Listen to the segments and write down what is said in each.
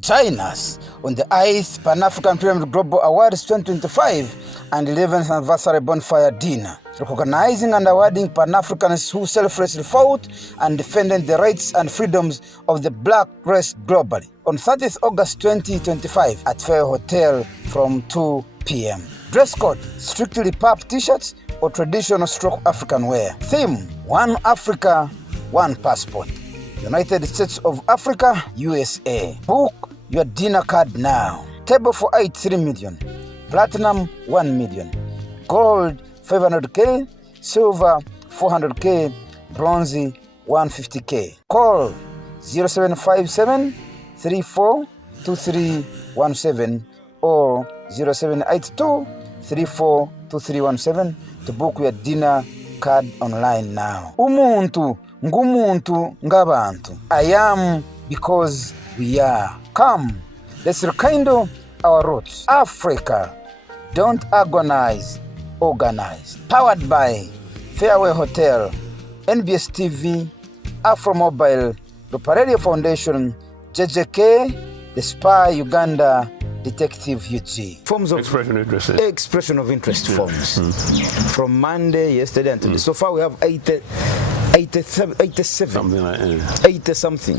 Join us on the 8th Pan-African Pyramid Global Awards 2025 and 11th Anniversary Bonfire Dinner, recognizing and awarding Pan-Africans who selflessly fought and defended the rights and freedoms of the black race globally on 30th August 2025 at Fair Hotel from 2 p.m. Dress code, strictly pub t-shirts or traditional stroke African wear. Theme, One Africa, One Passport. United States of Africa, USA. Book your dinner card now. Table for 8, 3 million. Platinum, 1 million. Gold, 500K. Silver, 400K. Bronze, 150K. Call 0757 342317 or 0782 342317 to book your dinner card online now. Umuntu ngumuntu ngabantu. I am because we are. Come, let's rekindle our roots. Africa, don't agonize, organize. Powered by Fairway Hotel, NBS TV, Afro Mobile, Lupa Radio Foundation, JJK, The Spy Uganda, Detective UG. Forms of expression of interest forms. From Monday, yesterday until so far we have 87 something like 80 something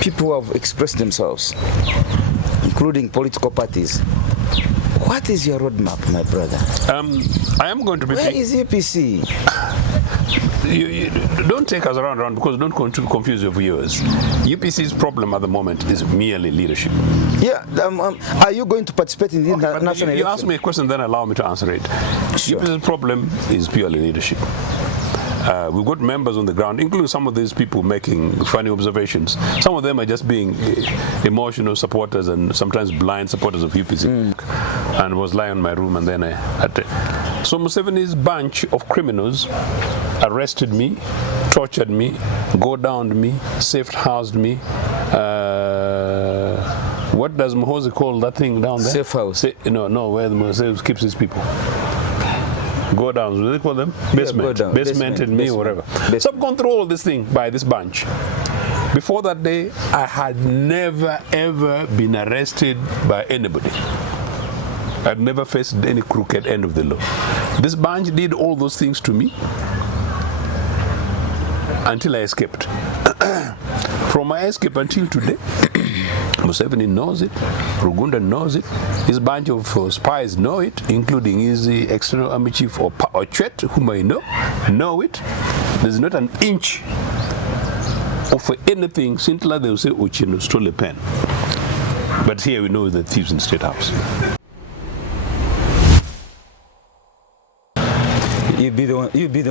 people who have expressed themselves, including political parties. What is your roadmap, my brother? I am going to be. Where is UPC? You don't take us around because don't confuse your viewers. UPC's problem at the moment is merely leadership. Yeah. Are you going to participate in the national election? You ask me a question, then allow me to answer it. Sure. UPC's problem is purely leadership. We've got members on the ground, including some of these people making funny observations. Some of them are just being emotional supporters and sometimes blind supporters of UPC. And was lying in my room, and then so Museveni's bunch of criminals arrested me, tortured me, go downed me, safe housed me. What does Muhoozi call that thing down there? Safe house. No, where the Muhoozi keeps his people. Go down, what do they call them? Basement. Yeah, Basement and me, whatever. So I've gone through all this thing by this bunch. Before that day, I had never ever been arrested by anybody. I'd never faced any crooked end of the law. This bunch did all those things to me until I escaped. From my escape until today, Museveni knows it, Rugunda knows it, his bunch of spies know it, including his external army chief Ochwet, whom I know it. There's not an inch of anything. Simply they will say Ochieno stole a pen. But here we know the thieves in the State House. You be the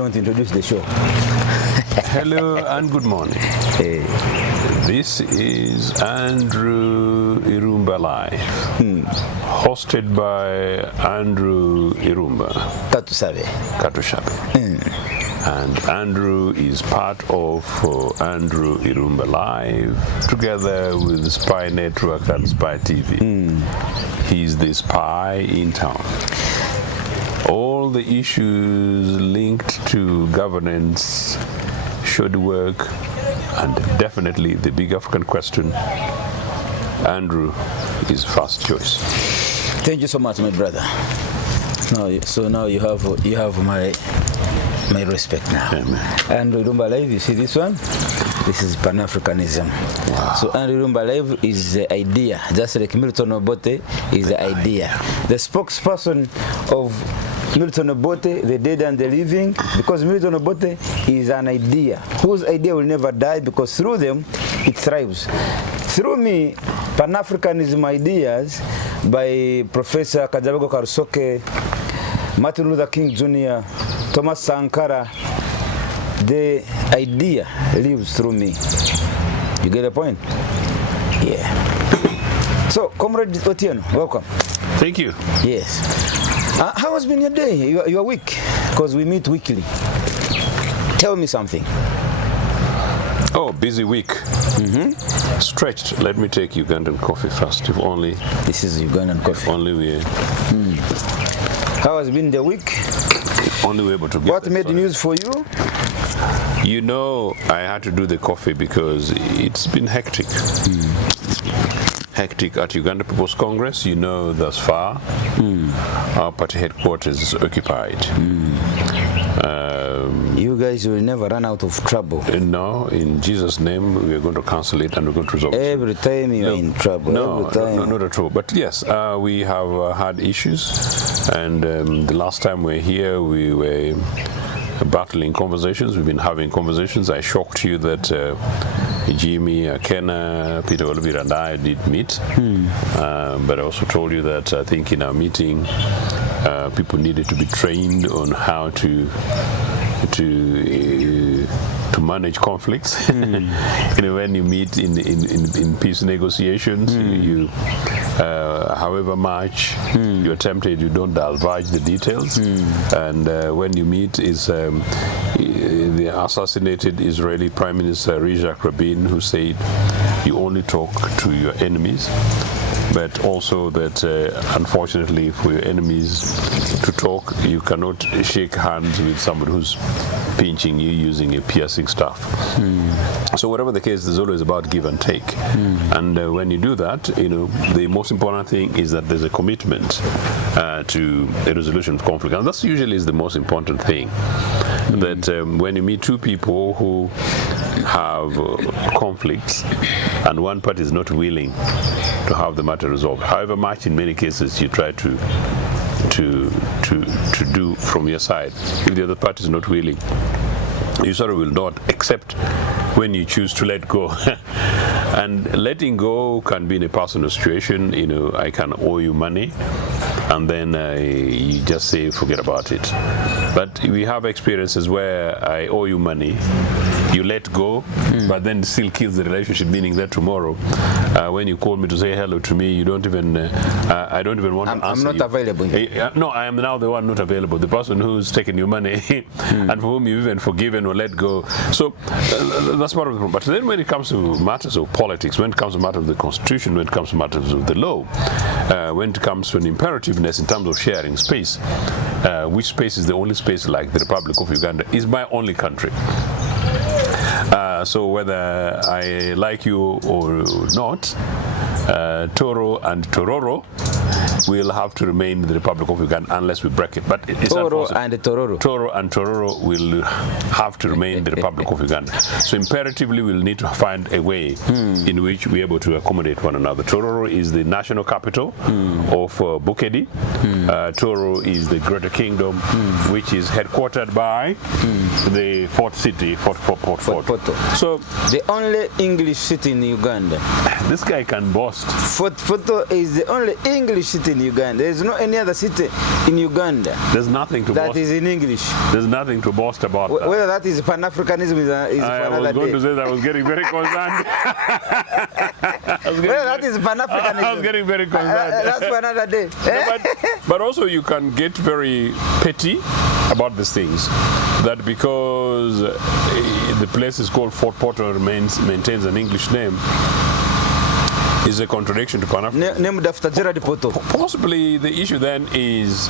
one to introduce the show. Hello and good morning. Hey. This is Andrew Irumba Live, hosted by Andrew Irumba. Katushabe. And Andrew is part of Andrew Irumba Live, together with the Spy Network and Spy TV. He's the spy in town. All the issues linked to governance should work, and definitely the big African question, Andrew is first choice. Thank you so much, my brother. Now you have my respect now. Amen. Andrew Irumba Live, you see this one? This is Pan-Africanism. Wow. So Andrew Irumba Live is the idea, just like Milton Obote is the idea. The spokesperson of Milton Obote, the dead and the living, because Milton Obote is an idea whose idea will never die, because through them it thrives. Through me, Pan-Africanism ideas by Professor Kajabago Karusoke, Martin Luther King Jr., Thomas Sankara, the idea lives through me. You get the point? Yeah. So, Comrade Ochieno, welcome. Thank you. Yes. How has been your day? Your week? Because we meet weekly. Tell me something. Oh, busy week. Stretched. Let me take Ugandan coffee first. If only. This is Ugandan coffee. If only we. How has been the week? If only we're able to get. What made news for you? You know, I had to do the coffee because it's been hectic. hectic at Uganda People's Congress. You know, thus far, our party headquarters is occupied. You guys will never run out of trouble. No, in Jesus' name, we are going to cancel it and we're going to resolve it. Every time you're in trouble. No, every time. no, not at all. But yes, we have had issues, and the last time we were here, we were battling conversations. We've been having conversations. I shocked you that Jimmy, Akena, Peter Olivia and I did meet. But I also told you that I think in our meeting, people needed to be trained on how to manage conflicts. You know, when you meet in peace negotiations, you however much you're tempted, you don't divulge the details. And when you meet is the assassinated Israeli Prime Minister Yitzhak Rabin, who said you only talk to your enemies, but also that unfortunately for your enemies to talk, you cannot shake hands with someone who's pinching you using a piercing staff. So whatever the case, there's always about give and take. And when you do that, you know, the most important thing is that there's a commitment to a resolution of conflict, and that's usually is the most important thing. That when you meet two people who have conflicts and one party is not willing to have the matter resolved, however much in many cases you try to do from your side, if the other party is not willing, you sort of will not, except when you choose to let go. And letting go can be in a personal situation. You know, I can owe you money, and then you just say forget about it. But we have experiences where I owe you money, you let go, but then still kills the relationship, meaning that tomorrow when you call me to say hello to me, you don't even I don't even want to answer. I'm not available. No, I am now the one not available, the person who's taken your money and for whom you've even forgiven or let go. So that's part of the problem. But then when it comes to matters of politics, when it comes to matters of the constitution, when it comes to matters of the law, when it comes to an imperativeness in terms of sharing space, which space is the only space like the Republic of Uganda is my only country. So whether I like you or not, Toro and Tororo will have to remain in the Republic of Uganda unless we break it. But it's Toro and Tororo. Toro and Tororo will have to remain in the Republic of Uganda. So imperatively, we'll need to find a way in which we're able to accommodate one another. Tororo is the national capital of Bukedi. Toro is the Greater Kingdom, which is headquartered by the Fort City, Fort Porto. So the only English city in Uganda. This guy can boast. Fort Porto is the only English city in Uganda. There is no any other city inUganda. There's nothing to boast. That is in English. There's nothing to boast about. Whether that is Pan-Africanism is for another day. I was going to say that I was getting very concerned. Whether that is Pan-Africanism. I was getting very concerned. That's for another day. No, but also you can get very petty about these things. That because the place is called Fort Porto maintains an English name, is a contradiction to Pan-Africanism. Named after Gerard Poto. Possibly the issue then is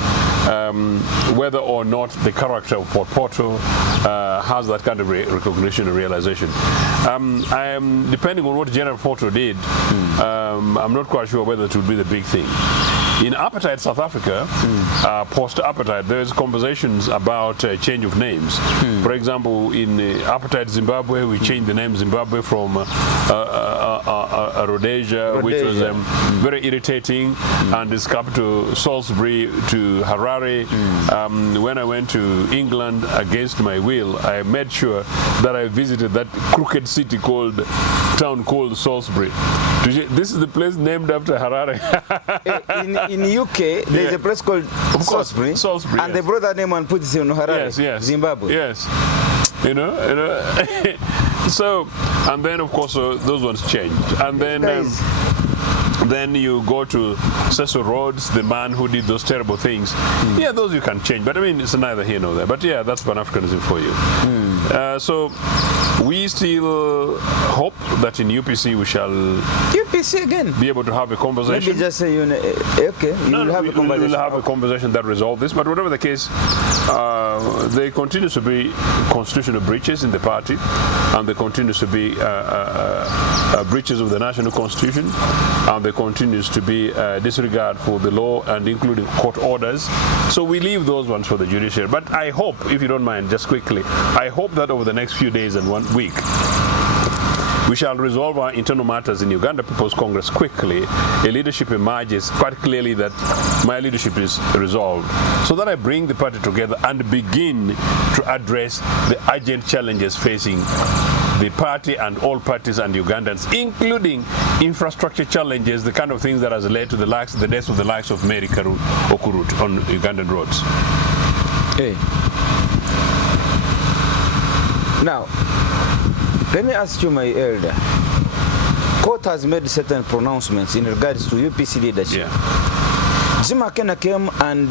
whether or not the character of Fort Porto has that kind of recognition and realization. I am, depending on what Gerard Poto did, I'm not quite sure whether it would be the big thing. In apartheid South Africa, post-apartheid, there's conversations about change of names. For example, in apartheid Zimbabwe, we changed the name Zimbabwe from Rhodesia, which was very irritating, and its capital Salisbury to Harare. When I went to England against my will, I made sure that I visited that crooked town called Salisbury. This is the place named after Harare. In UK, there's a place called Salisbury, and they brought that name and put it in Harare, Zimbabwe. Yes. You know. So, and then of course those ones changed, and then you go to Cecil Rhodes, the man who did those terrible things. Yeah, those you can change, but I mean it's neither here nor there. But yeah, that's Pan-Africanism for you. So we still hope that in UPC we shall be able to have a conversation. Maybe just say okay, will have a conversation. We'll have a conversation that resolves this. But whatever the case, there continues to be constitutional breaches in the party, and there continues to be breaches of the national constitution, and there continues to be disregard for the law and including court orders. So we leave those ones for the judiciary. But I hope, if you don't mind, just quickly, I hope that over the next few days and 1 week, we shall resolve our internal matters in Uganda People's Congress quickly. A leadership emerges quite clearly that my leadership is resolved, so that I bring the party together and begin to address the urgent challenges facing the party and all parties and Ugandans, including infrastructure challenges, the kind of things that has led to the deaths of the likes of Mary Okurut on Ugandan roads. Hey. Now, let me ask you, my elder. Court has made certain pronouncements in regards to UPC leadership. Yeah. Jim Akena came and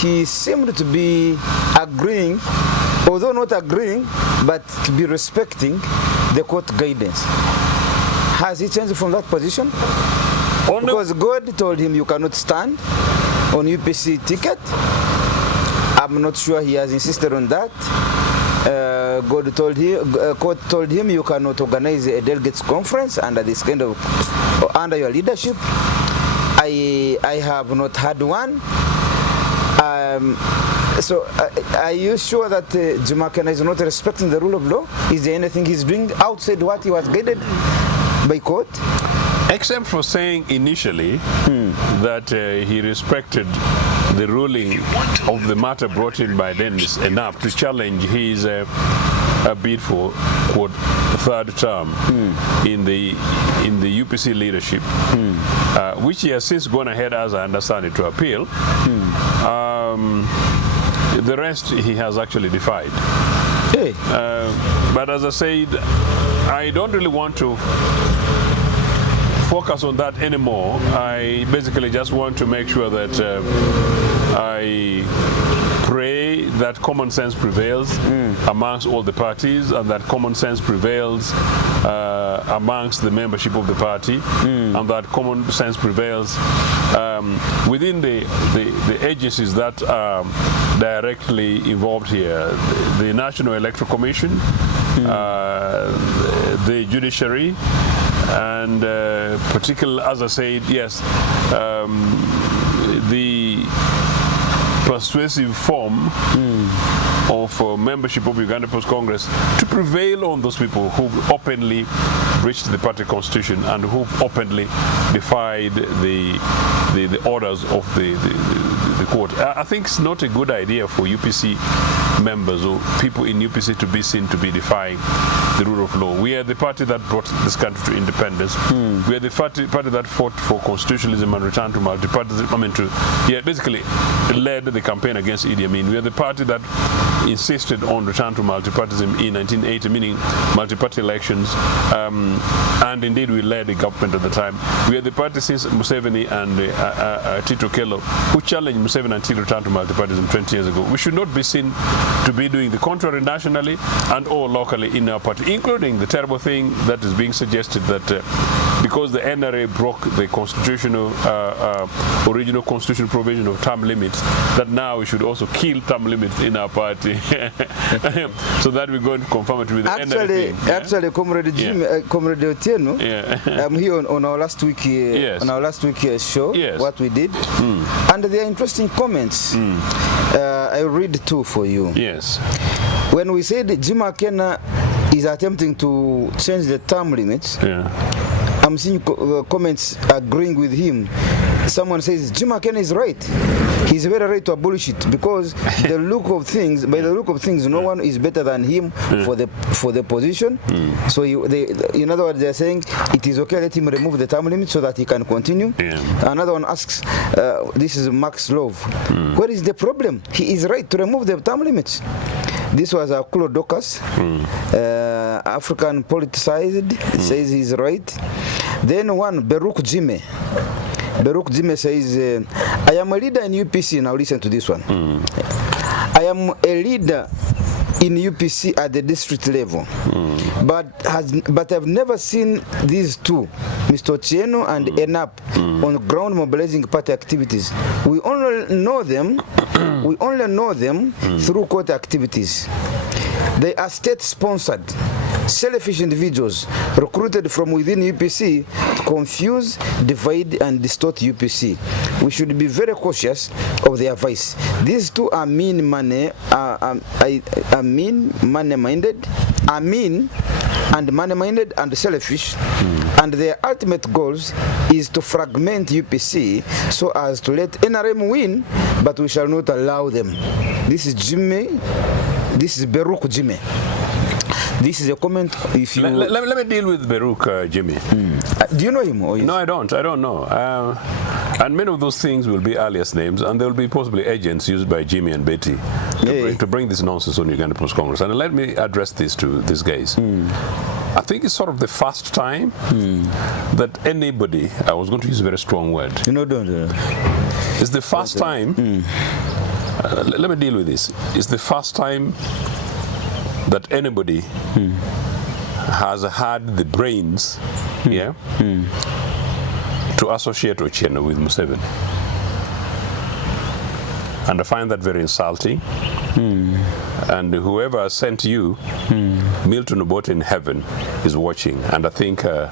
he seemed to be agreeing, although not agreeing, but to be respecting the court guidance. Has he changed from that position? Oh, no. Because God told him you cannot stand on UPC ticket. I'm not sure he has insisted on that. God told him, court told him you cannot organize a delegates conference under this kind of, under your leadership. I have not had one. So are you sure that Jim Akena is not respecting the rule of law? Is there anything he's doing outside what he was guided by court? Except for saying initially that he respected the ruling of the matter brought in by Dennis enough to challenge his bid for, quote, third term in the UPC leadership, which he has since gone ahead, as I understand it, to appeal. The rest he has actually defied. Hey. But as I said, I don't really want to focus on that anymore. I basically just want to make sure that I pray that common sense prevails amongst all the parties, and that common sense prevails amongst the membership of the party, and that common sense prevails within the agencies that are directly involved here: the National Electoral Commission, the judiciary, and particularly, as I said, yes, the persuasive form of membership of Uganda People's Congress to prevail on those people who've openly breached the party constitution and who've openly defied the orders of the court. I think it's not a good idea for UPC members or people in UPC to be seen to be defying the rule of law. We are the party that brought this country to independence. We are the party that fought for constitutionalism and return to multipartyism. I mean, basically led the campaign against Idi Amin. We are the party that insisted on return to multipartyism in 1980, meaning multi-party elections, and indeed we led the government at the time. We are the party since Museveni and Tito Kello, who challenged Museveni until return to multipartyism 20 years ago. We should not be seen to be doing the contrary nationally and or locally in our party, including the terrible thing that is being suggested that because the NRA broke the constitutional, original constitutional provision of term limits, that now we should also kill term limits in our party. So that we're going to confirm it with the NRA. Actually, Comrade Jim, Comrade Ochieno, I'm here on our last week, on our last week show, what we did, and there are interesting comments. I will read two for you. Yes. When we said Jim Akena is attempting to change the term limits, I'm seeing comments agreeing with him. Someone says Jim Akena is right. He's very right to abolish it because the look of things, by the look of things, no one is better than him for the position. So in other words, they're saying it is okay, let him remove the term limit so that he can continue. Another one asks, this is Max Love, what is the problem? He is right to remove the term limits. This was Akulo Dokas, African politicized, says he's right. Then one, Beruk Jime. Beruk Jime says, I am a leader in UPC. Now listen to this one. I am a leader in UPC at the district level, but I've never seen these two, Mr. Ochieno and ENAP, on ground mobilizing party activities. We only know them. We only know them through court activities. They are state-sponsored. selfish individuals recruited from within UPC to confuse, divide, and distort UPC. We should be very cautious of their vice. These two are mean and money-minded and selfish, and their ultimate goals is to fragment UPC so as to let NRM win, but we shall not allow them. This is Jimmy. This is Baruch Jimmy. This is a comment. If you let me deal with Baruch Jimmy. Do you know him? Or no, I don't. I don't know. And many of those things will be alias names, and there will be possibly agents used by Jimmy and Betty to bring this nonsense on Uganda Post Congress. And let me address this to these guys. I think it's sort of the first time that anybody, I was going to use a very strong word. It's the first time, let me deal with this. It's the first time that anybody has had the brains, to associate Ochieno with Museveni. And I find that very insulting. And whoever sent you, Milton Obote in heaven, is watching. And I think... no,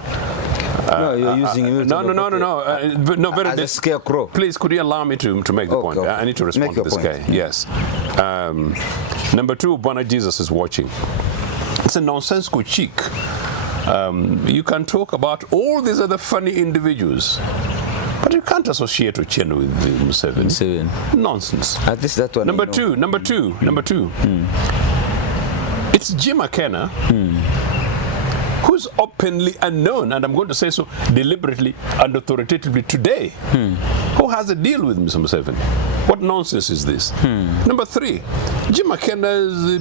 you're using Milton Obote no, very as a scarecrow. Please, could you allow me to make the point? Okay. I need to respond to this guy. Yes. Number two, Bwana Jesus is watching. It's a nonsensical cheek. You can talk about all these other funny individuals, but you can't associate Ochieno with Museveni. Nonsense. At least that one. Number two. It's Jim Akena, who's openly unknown, and I'm going to say so deliberately and authoritatively today, who has a deal with Mr. Museveni. What nonsense is this? Number three, Jim Akena's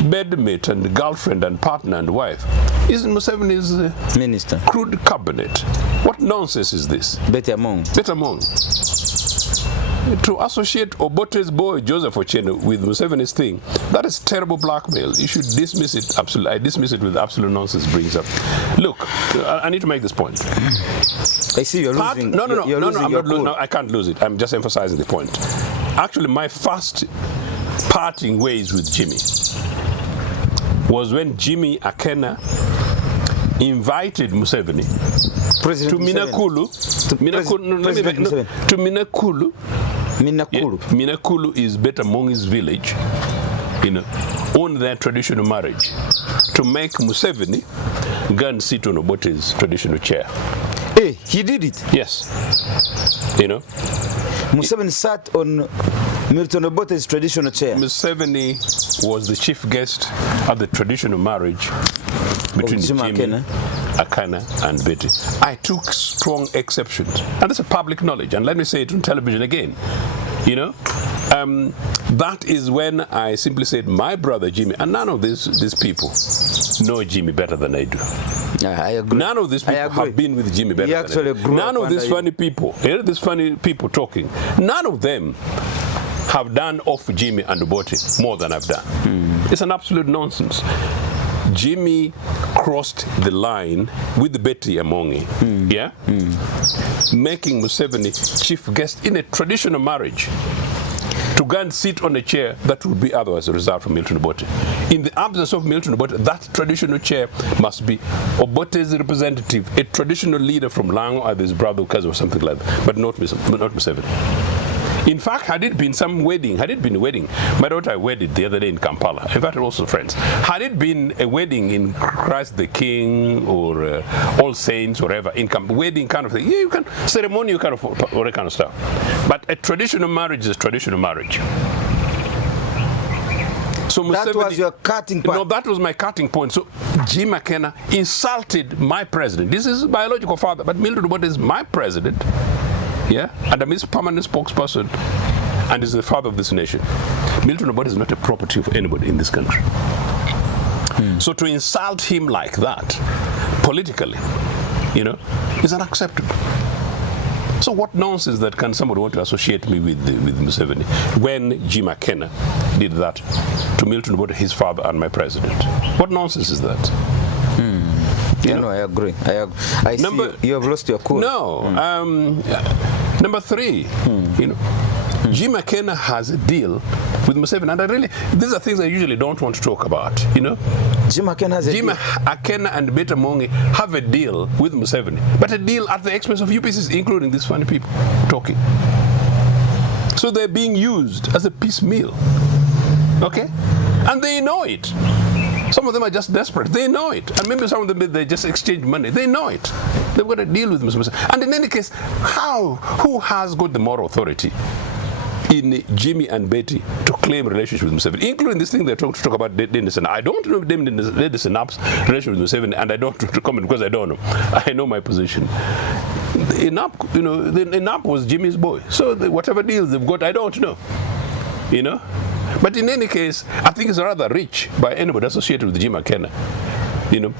bedmate and girlfriend and partner and wife is Museveni's minister. Crude cabinet. What nonsense is this? Better among. To associate Obote's boy Joseph Ochieno with Museveni's thing, that is terrible blackmail. You should dismiss it. Absolutely, I dismiss it with absolute nonsense. Brings up. Look, I need to make this point. I see you're losing. No. I can't lose it. I'm just emphasizing the point. Actually, my first parting ways with Jimmy was when Jimmy Akena invited Museveni to Minakulu. Minakulu is Betamongi's village, on their traditional marriage, to make Museveni go and sit on Obote's traditional chair. Hey, he did it. Yes. Museveni sat on Milton Obote's traditional chair. Museveni was the chief guest at the traditional marriage between Jimmy, Akena, and Betty. I took strong exceptions, and that's a public knowledge. And let me say it on television again. That is when I simply said, my brother Jimmy, and none of these people know Jimmy better than I do. I agree. None of these people have been with Jimmy better than I do. None of these funny people, talking, none of them have done off Jimmy and Obote more than I've done. It's an absolute nonsense. Jimmy crossed the line with Betty Amongi, making Museveni chief guest in a traditional marriage to go and sit on a chair that would be otherwise reserved for Milton Obote. In the absence of Milton Obote, that traditional chair must be Obote's representative, a traditional leader from Lango or his brother Ukazi or something like that, but not Museveni. In fact, had it been a wedding, my daughter wedded the other day in Kampala, in fact, also friends. Had it been a wedding in Christ the King or All Saints, whatever, wedding kind of thing, you can, ceremonial kind of, or that kind of stuff. But a traditional marriage is a traditional marriage. So that was your cutting point. No, that was my cutting point. So Jim Akena insulted my president. This is his biological father, but Milton Obote is my president. And I'm his permanent spokesperson, and is the father of this nation. Milton Obote is not a property of anybody in this country. So to insult him like that, politically, is unacceptable. So what nonsense that can somebody want to associate me with Museveni when Jim Akena did that to Milton Obote, his father, and my president? What nonsense is that? No, I agree. I see you have lost your cool. No. Number three, Jim Akena has a deal with Museveni, and these are things I usually don't want to talk about, you know. Jim Akena has a deal. Akena and Beta Mongi have a deal with Museveni, but a deal at the expense of UPCs, including these funny people talking. So they're being used as a piecemeal, okay? And they know it. Some of them are just desperate. They know it. And maybe some of them, they just exchange money. They know it. They've got to deal with Museveni. And in any case, who has got the moral authority in Jimmy and Betty to claim relationship with Museveni, including this thing they're talking to talk about Dennis and I don't know Dennis and Up's relationship with Museveni, and I don't want to comment because I don't know. I know my position. Inap, you know, Inap was Jimmy's boy. So whatever deals they've got, I don't know. You know? But in any case, I think it's rather rich by anybody associated with Jim Akena, you know,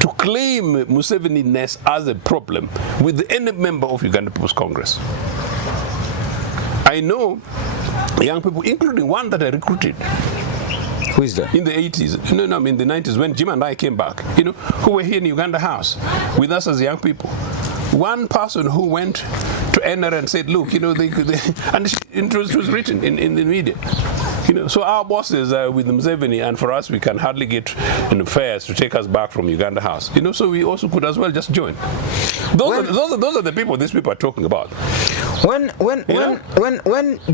to claim Museveni-ness as a problem with any member of Uganda People's Congress. I know young people, including one that I recruited. Who is that? In the 80s, no, in the 90s, when Jim and I came back, you know, who were here in Uganda House with us as young people. One person who went to NR and said, look, you know, and it was written in the media. You know, so our bosses are with Museveni, and for us, we can hardly get fares to take us back from Uganda House. You know, so we also could as well just join. Those are the people these people are talking about. When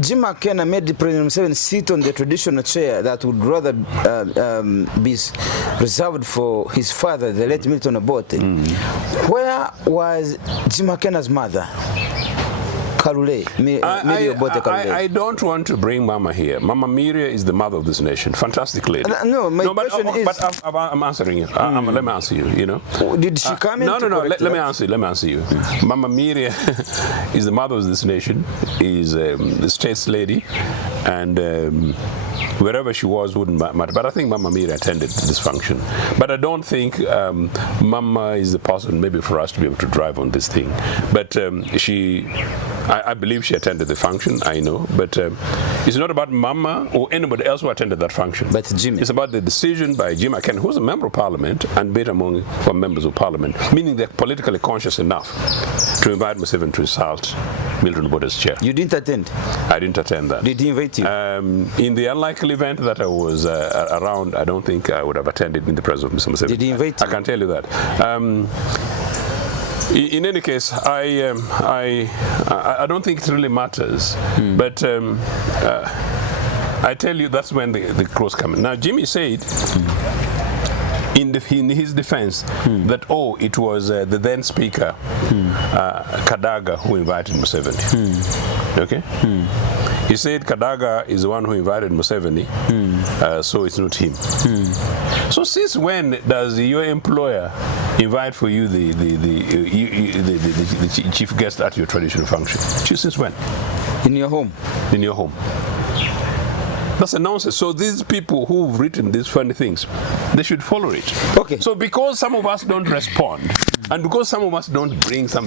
Jim Akena made President Museveni sit on the traditional chair that would rather be reserved for his father, the late Milton Obote, where was Jim Akena's mother? I don't want to bring Mama here. Mama Miria is the mother of this nation. Fantastic lady. But I'm answering you. Let me answer you, you know. Did she come in? No. Let me answer you. Mama Miria is the mother of this nation, is the states lady, and wherever she was wouldn't matter. But I think Mama Miria attended this function. But I don't think Mama is the person maybe for us to be able to drive on this thing. But I believe she attended the function, I know, but it's not about Mama or anybody else who attended that function. But Jimmy. It's about the decision by Jim Akena, who's a member of parliament, and Beta Mongi, who are members of parliament, meaning they're politically conscious enough to invite Museveni to insult Milton Obote's chair. You didn't attend? I didn't attend that. Did he invite you? In the unlikely event that I was around, I don't think I would have attended in the presence of Mr. Museveni. Did he invite you? I can tell you that. In any case, I don't think it really matters, but I tell you that's when the close come in. Now, Jimmy said in his defense that, it was the then speaker, Kadaga, who invited Museveni. Okay? He said Kadaga is the one who invited Museveni, so it's not him. So since when does your employer invite for you the chief guest at your traditional function? Since when? In your home. In your home. That's a nonsense. So these people who've written these funny things, they should follow it. Okay. So because some of us don't respond, and because some of us don't bring some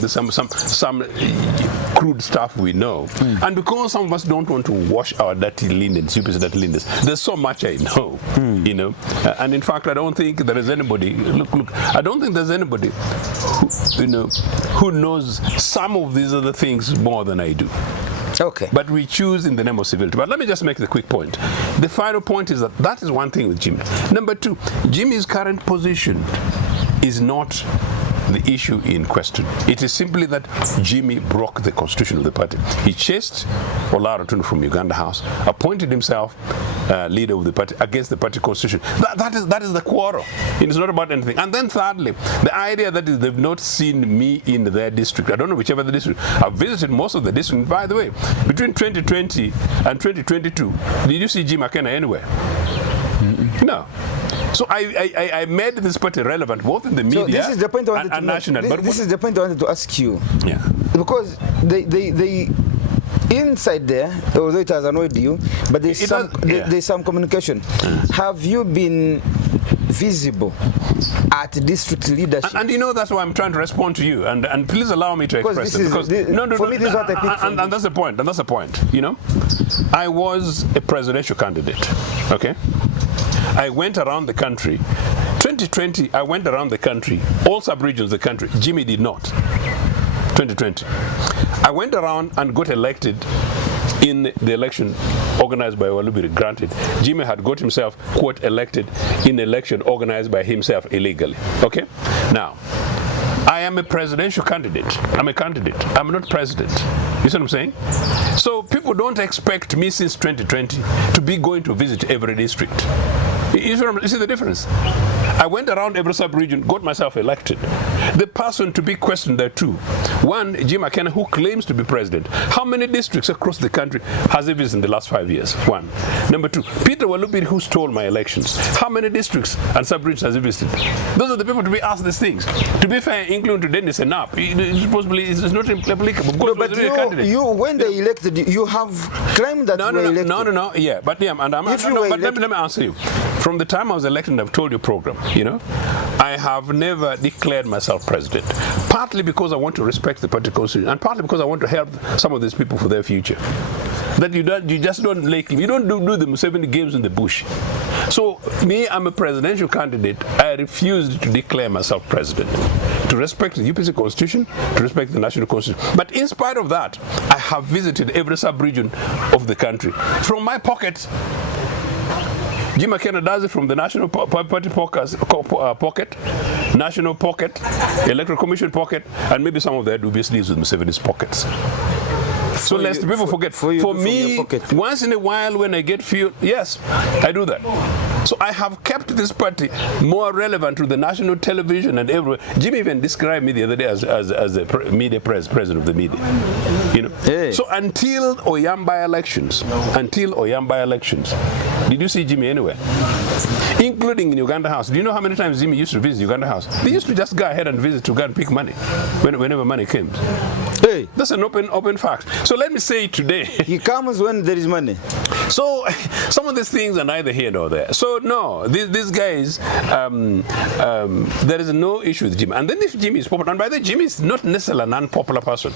crude stuff we know, and because some of us don't want to wash our dirty linens, UPC dirty linens, there's so much I know, you know. And in fact, I don't think there is anybody. Look. I don't think there's anybody who knows some of these other things more than I do. Okay. But we choose in the name of civility. But let me just make the quick point. The final point is that is one thing with Jimmy. Number two, Jimmy's current position is not the issue in question. It is simply that Jimmy broke the constitution of the party. He chased Olaro Tunu from Uganda House, appointed himself leader of the party against the party constitution. That is the quarrel. It is not about anything. And then thirdly, the idea that they've not seen me in their district. I don't know whichever the district. I've visited most of the districts. By the way, between 2020 and 2022, did you see Jim Akena anywhere? No. So I made this party relevant both in the media this is the point I wanted and national. This is the point I wanted to ask you. Yeah. Because they inside there, although it has annoyed you, but there's some communication. Have you been visible at district leadership? And you know that's why I'm trying to respond to you. And please allow me to express it. Because for me, this is what I picked from. And that's the point. And that's the point. You know, I was a presidential candidate. Okay. I went around the country. 2020, I went around the country, all sub-regions of the country. Jimmy did not. 2020. I went around and got elected in the election organized by Walubiri, granted, Jimmy had got himself, quote, elected in an election organized by himself illegally. Okay? Now, I am a presidential candidate. I'm a candidate. I'm not president. You see what I'm saying? So people don't expect me since 2020 to be going to visit every district. You see the difference? I went around every sub-region, got myself elected. The person to be questioned there too. One, Jim Akena, who claims to be president. How many districts across the country has he visited in the last 5 years? One. Number two, Peter Walubiri, who stole my elections. How many districts and sub-regions has he visited? Those are the people to be asked these things. To be fair, including to Dennis and Nap, possibly it's not applicable. No, but you, when they elected, you have claimed that you were elected. No, yeah, but yeah, and let me answer you. From the time I was elected, I've told you program, you know, I have never declared myself president. Partly because I want to respect the party constitution, and partly because I want to help some of these people for their future. That you just don't like, you don't do the 70 games in the bush. So me, I'm a presidential candidate. I refused to declare myself president. To respect the UPC constitution, to respect the national constitution. But in spite of that, I have visited every sub-region of the country. From my pocket, Jim Akena does it from the National Party pocket, National pocket, Electoral Commission pocket, and maybe some of the dubious deals with Museveni's pockets. So lest people forget. For me, once in a while when I get fuel, yes, I do that. So I have kept this party more relevant to the national television and everywhere. Jimmy even described me the other day as the media president of the media. You know. Hey. So until Oyamba elections, did you see Jimmy anywhere? Including in Uganda House. Do you know how many times Jimmy used to visit Uganda House? They used to just go ahead and visit to go and pick money whenever money came. Hey, that's an open fact. So let me say today. He comes when there is money. So some of these things are neither here nor there. So no, these guys, there is no issue with Jimmy. And then if Jimmy is popular, and by the way, Jimmy is not necessarily an unpopular person.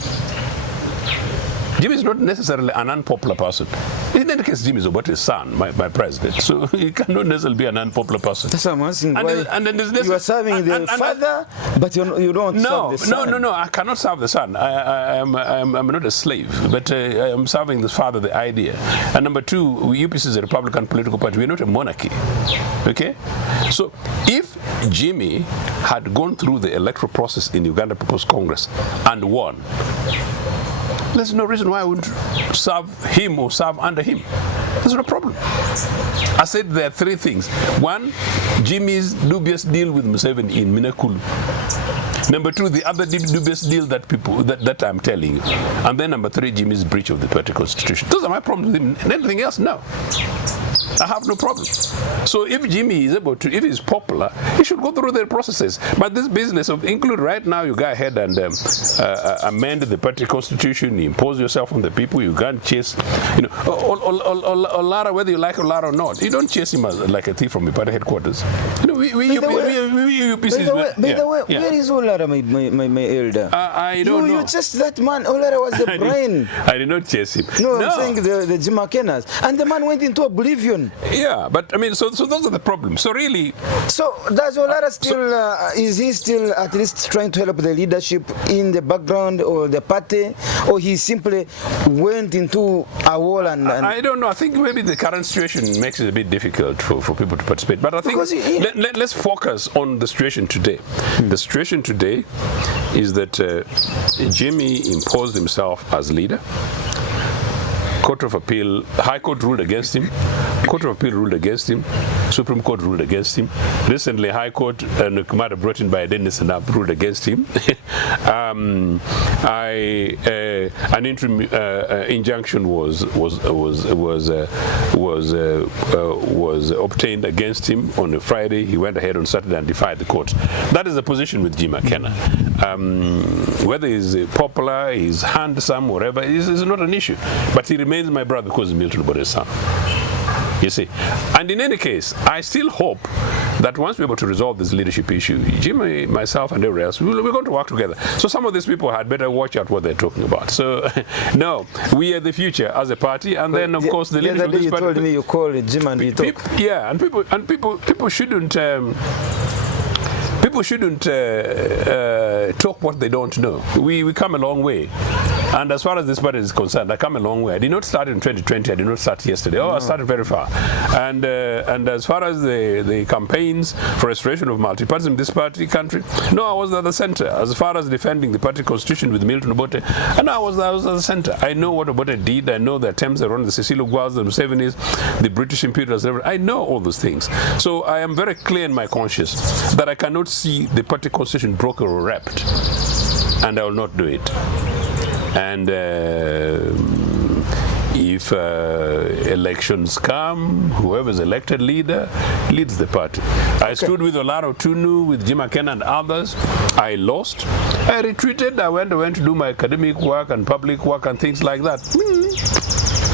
Jimmy is not necessarily an unpopular person. In any case, Jimmy is Obote's son, my president. So he cannot necessarily be an unpopular person. That's what I'm asking. And then you are serving the father, but you don't serve the son. No, I cannot serve the son. I'm not a slave, but I am serving the father, the idea. And number two, UPC is a Republican political party. We're not a monarchy. Okay? So if Jimmy had gone through the electoral process in Uganda People's Congress and won, there's no reason why I would serve him or serve under him. There's no problem. I said there are three things. One, Jimmy's dubious deal with Museveni in Minakulu. Number two, the other dubious deal that I'm telling you. And then number three, Jimmy's breach of the party constitution. Those are my problems with him. And anything else, no. I have no problem. So if Jimmy is able to, if he's popular, he should go through their processes. But this business of include right now, you go ahead and amend the party constitution, you impose yourself on the people, you can't chase, you know, Olara, whether you like Olara or not, you don't chase him like a thief from the party headquarters. You know, we UPC. By the way, where is Olara, my elder? I don't know. You chased that man. Olara was the brain. I did not chase him. No, I'm saying the Jim Akenas. And the man went into oblivion. Yeah, but I mean, so those are the problems. So really, so does Olara still is he still at least trying to help the leadership in the background or the party, or he simply went into a wall and I don't know. I think maybe the current situation makes it a bit difficult for people to participate. But I think let's focus on the situation today. The situation today is that Jimmy imposed himself as leader. Court of Appeal, High Court ruled against him. Court of Appeal ruled against him. Supreme Court ruled against him. Recently, High Court and Kumara brought in by Dennis and ruled against him. An interim injunction was obtained against him on a Friday. He went ahead on Saturday and defied the court. That is the position with Jim Akena. Whether he's popular, he's handsome, whatever, is not an issue. But he remains my brother because he's Milton Obote's son. You see. And in any case, I still hope that once we're able to resolve this leadership issue, Jimmy, myself, and everyone else, we're going to work together. So some of these people had better watch out what they're talking about. So, no, we are the future as a party, and then, of course, the leadership of this party. You told me you called Jim and you talk. Yeah, and people shouldn't... people shouldn't talk what they don't know. We come a long way. And as far as this party is concerned, I come a long way. I did not start in 2020. I did not start yesterday. I started very far. And as far as the campaigns for restoration of multi-partyism in this country, no, I was at the center. As far as defending the party constitution with Milton Obote, and I was at the center. I know what Obote did. I know the attempts around the Cecilio Guas, the Musevenis, the British imperials. I know all those things. So I am very clear in my conscience that I cannot see the party constitution broken or wrapped, and I will not do it. And if elections come, whoever's elected leader leads the party. I stood with Olaro Tunu, with Jim Akena and others. I lost. I retreated. I went to do my academic work and public work and things like that.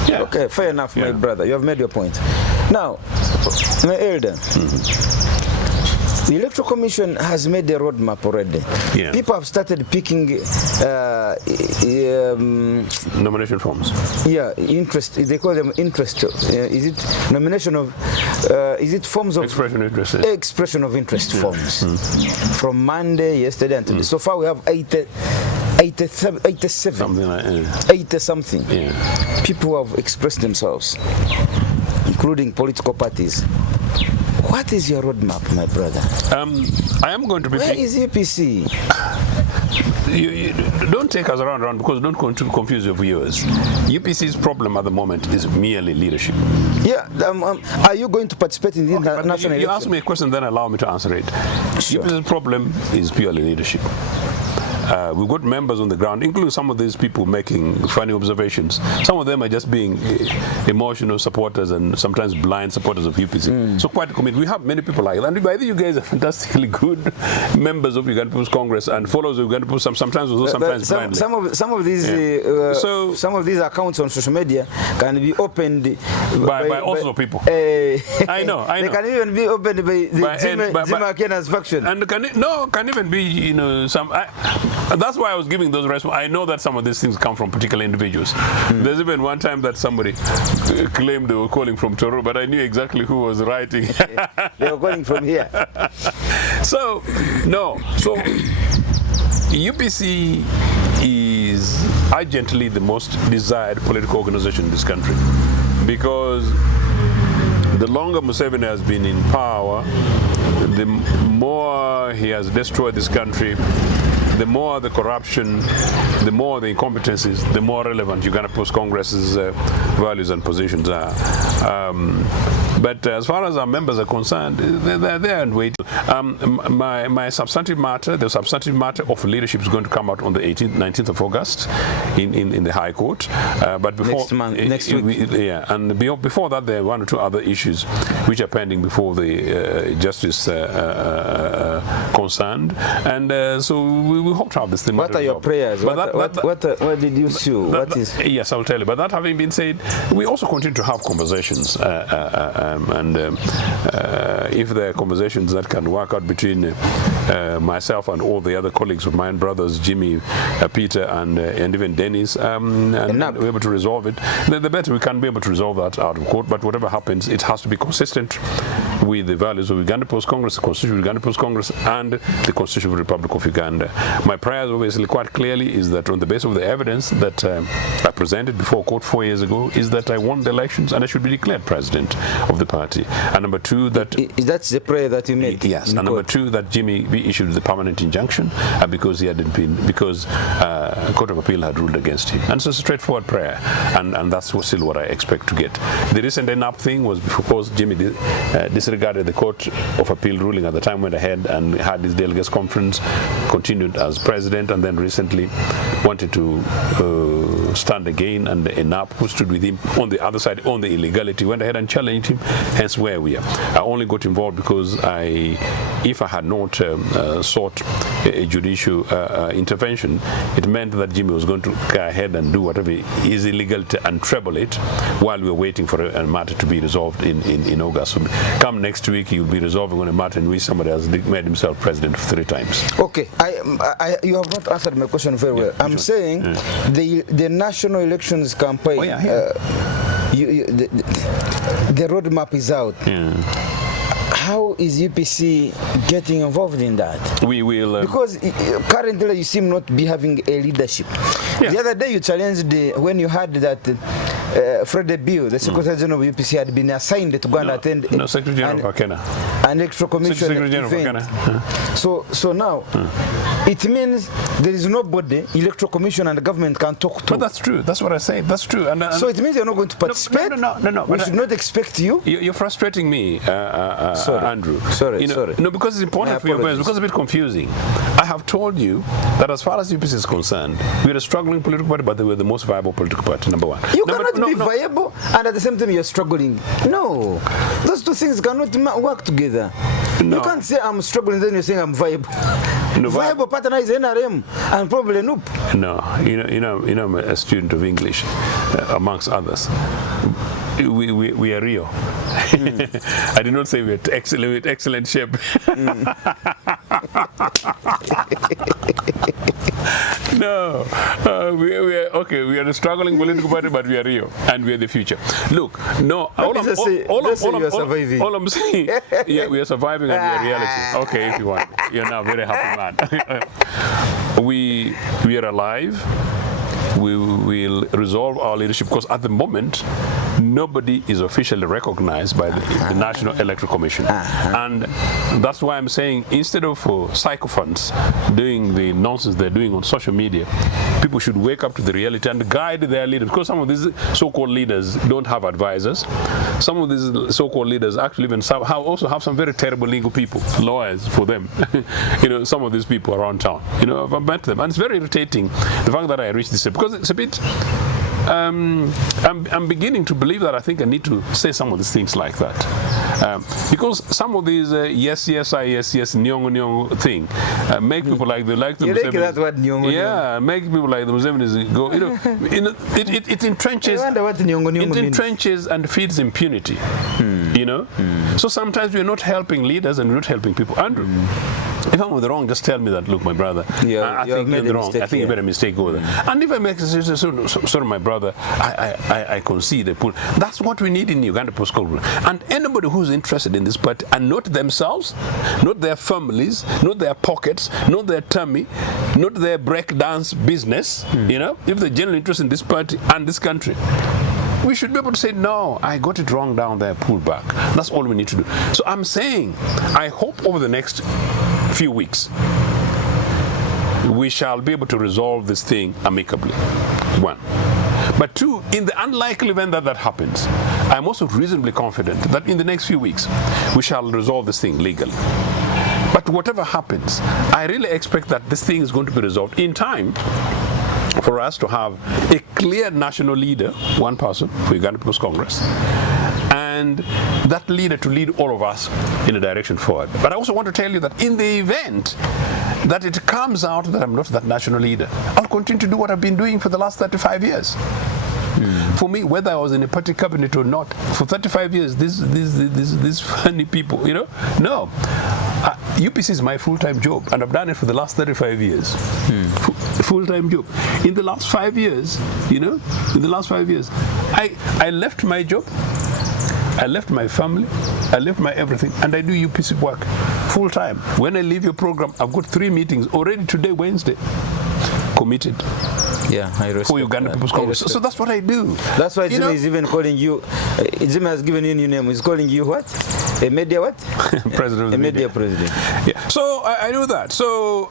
Yeah. Okay, fair enough, my brother. You have made your point. Now, my elder. The Electoral Commission has made a roadmap already. Yeah. People have started picking nomination forms. Yeah, interest. They call them interest. Is it nomination of? Is it forms of expression of interest? Expression of interest forms. From Monday, yesterday, and today. So far, we have 87. Something like 80 something. Yeah. People who have expressed themselves, including political parties. What is your roadmap, my brother? I am going to be... Where is UPC? You don't take us around because don't confuse your viewers. UPC's problem at the moment is merely leadership. Yeah. Are you going to participate in the national election? You ask me a question, then allow me to answer it. Sure. UPC's problem is purely leadership. We've got members on the ground, including some of these people making funny observations. Some of them are just being emotional supporters and sometimes blind supporters of UPC. So quite committed. We have many people like that. And by the way, you guys are fantastically good members of Uganda People's Congress and followers of Uganda People's, sometimes blindly. Some of these some of these accounts on social media can be opened by also people. I know. They can even be opened by Jim Akena's faction. And can even be some. That's why I was giving those responses. I know that some of these things come from particular individuals. There's even one time that somebody claimed they were calling from Toro, but I knew exactly who was writing. They were calling from here. So UPC is urgently the most desired political organization in this country, because the longer Museveni has been in power, the more he has destroyed this country, the more the corruption, the more the incompetencies, the more relevant Uganda People's Congress's values and positions are. But as far as our members are concerned, they're there and waiting. My substantive matter, the substantive matter of leadership is going to come out on the 19th of August in the High Court. But before next week. And before that, there are one or two other issues which are pending before the justice concerned. And so we hope to have this thing. What are your prayers? What did you sue? Yes, I'll tell you. But that having been said, we also continue to have conversations. If there are conversations that can work out between myself and all the other colleagues of mine, brothers Jimmy, Peter, and even Dennis, and we're able to resolve it, the better we can be able to resolve that out of court. But whatever happens, it has to be consistent with the values of Uganda People's Congress, the Constitution of Uganda People's Congress, and the Constitution of the Republic of Uganda. My prayers, obviously, quite clearly, is that on the basis of the evidence that I presented before court 4 years ago, is that I won the elections and I should be declared president of the party. And number two, that that's the prayer that you made. Yes. And number two, that Jimmy be issued the permanent injunction because he hadn't been, because Court of Appeal had ruled against him. And so it's a straightforward prayer, and that's still what I expect to get. The recent end-up thing was because Jimmy disregarded the Court of Appeal ruling at the time, went ahead and had his delegates conference, continued as president, and then recently wanted to stand again, and ENAP, who stood with him on the other side on the illegality, went ahead and challenged him, hence where we are. I only got involved because if I had not sought a judicial intervention, it meant that Jimmy was going to go ahead and do whatever is illegal and treble it while we were waiting for a matter to be resolved in August. So come next week, he will be resolving on a matter in which somebody has made himself president 3 times. Okay, you have not answered my question very well. I'm saying the national elections campaign, the roadmap is out. how is UPC getting involved in that? We will... because currently you seem not to be having a leadership. Yeah. The other day you challenged, when you heard that Freddie Bill, the Secretary General of UPC, had been assigned to go and attend... No, Secretary General of Akena. An Electoral Commission Secretary General event. of Akena. So now, it means there is nobody Electoral Commission and the government can talk to. But that's true. That's what I say. That's true. And so it means you're not going to participate? No. We should not expect you? You're frustrating me, Andrew. Sorry. No, because it's important for your parents, because it's a bit confusing. I have told you that as far as UPC is concerned, we're a struggling political party, but we're the most viable political party, number one. You cannot be viable and at the same time you're struggling. No. Those two things cannot work together. No. You can't say I'm struggling, then you're saying I'm viable. No, viable partner is NRM and probably NUP. No, I'm a student of English, amongst others. We are Rio. I did not say we're excellent shape. No, we are okay. We are a struggling political party, but we are Rio, and we are the future. Look, no, all I'm saying, yeah, we are surviving and we are reality. Okay, if you want, you're now a very happy man. We are alive. We will resolve our leadership because at the moment nobody is officially recognized by the National Electoral Commission. And that's why I'm saying instead of sycophants doing the nonsense they're doing on social media, people should wake up to the reality and guide their leaders, because some of these so-called leaders don't have advisors. Some of these so-called leaders actually even also have some very terrible legal people, lawyers for them. Some of these people around town. I've met them, and it's very irritating the fact that I reached this step, because it's a bit I'm beginning to believe that I think I need to say some of these things like that, because some of these yes, nyongo nyongo thing make people like the you like that word nyongo. Yeah, make people like the Muslims go. It entrenches. I wonder what nyongo nyongo means. Entrenches and feeds impunity. So sometimes we're not helping leaders and we're not helping people. Andrew, if I'm wrong, just tell me that. Look, my brother, I think you're wrong. I think you made a mistake over there. And if I make a mistake, sorry, my brother, I concede a pull. That's what we need in Uganda post-Congress. And anybody who's interested in this party, and not themselves, not their families, not their pockets, not their tummy, not their breakdance business, if they're genuinely interested in this party and this country, we should be able to say, no, I got it wrong down there, pull back. That's all we need to do. So I'm saying, I hope over the next few weeks, we shall be able to resolve this thing amicably. One. But two, in the unlikely event that happens, I'm also reasonably confident that in the next few weeks, we shall resolve this thing legally. But whatever happens, I really expect that this thing is going to be resolved in time for us to have a clear national leader, one person for Uganda People's Congress, and that leader to lead all of us in a direction forward. But I also want to tell you that in the event that it comes out that I'm not that national leader, I'll continue to do what I've been doing for the last 35 years. For me, whether I was in a party cabinet or not, for 35 years, these funny people, no. UPC is my full-time job, and I've done it for the last 35 years. Full-time job. In the last 5 years, I left my job, I left my family, I left my everything, and I do UPC work full-time. When I leave your program, I've got 3 meetings already today, Wednesday, committed. Yeah, I respect for Uganda People's Congress. So that's what I do. That's why Jimmy is even calling you. Jimmy has given you a new name. He's calling you what? A media what? President of the media president. Yeah. So I do that. So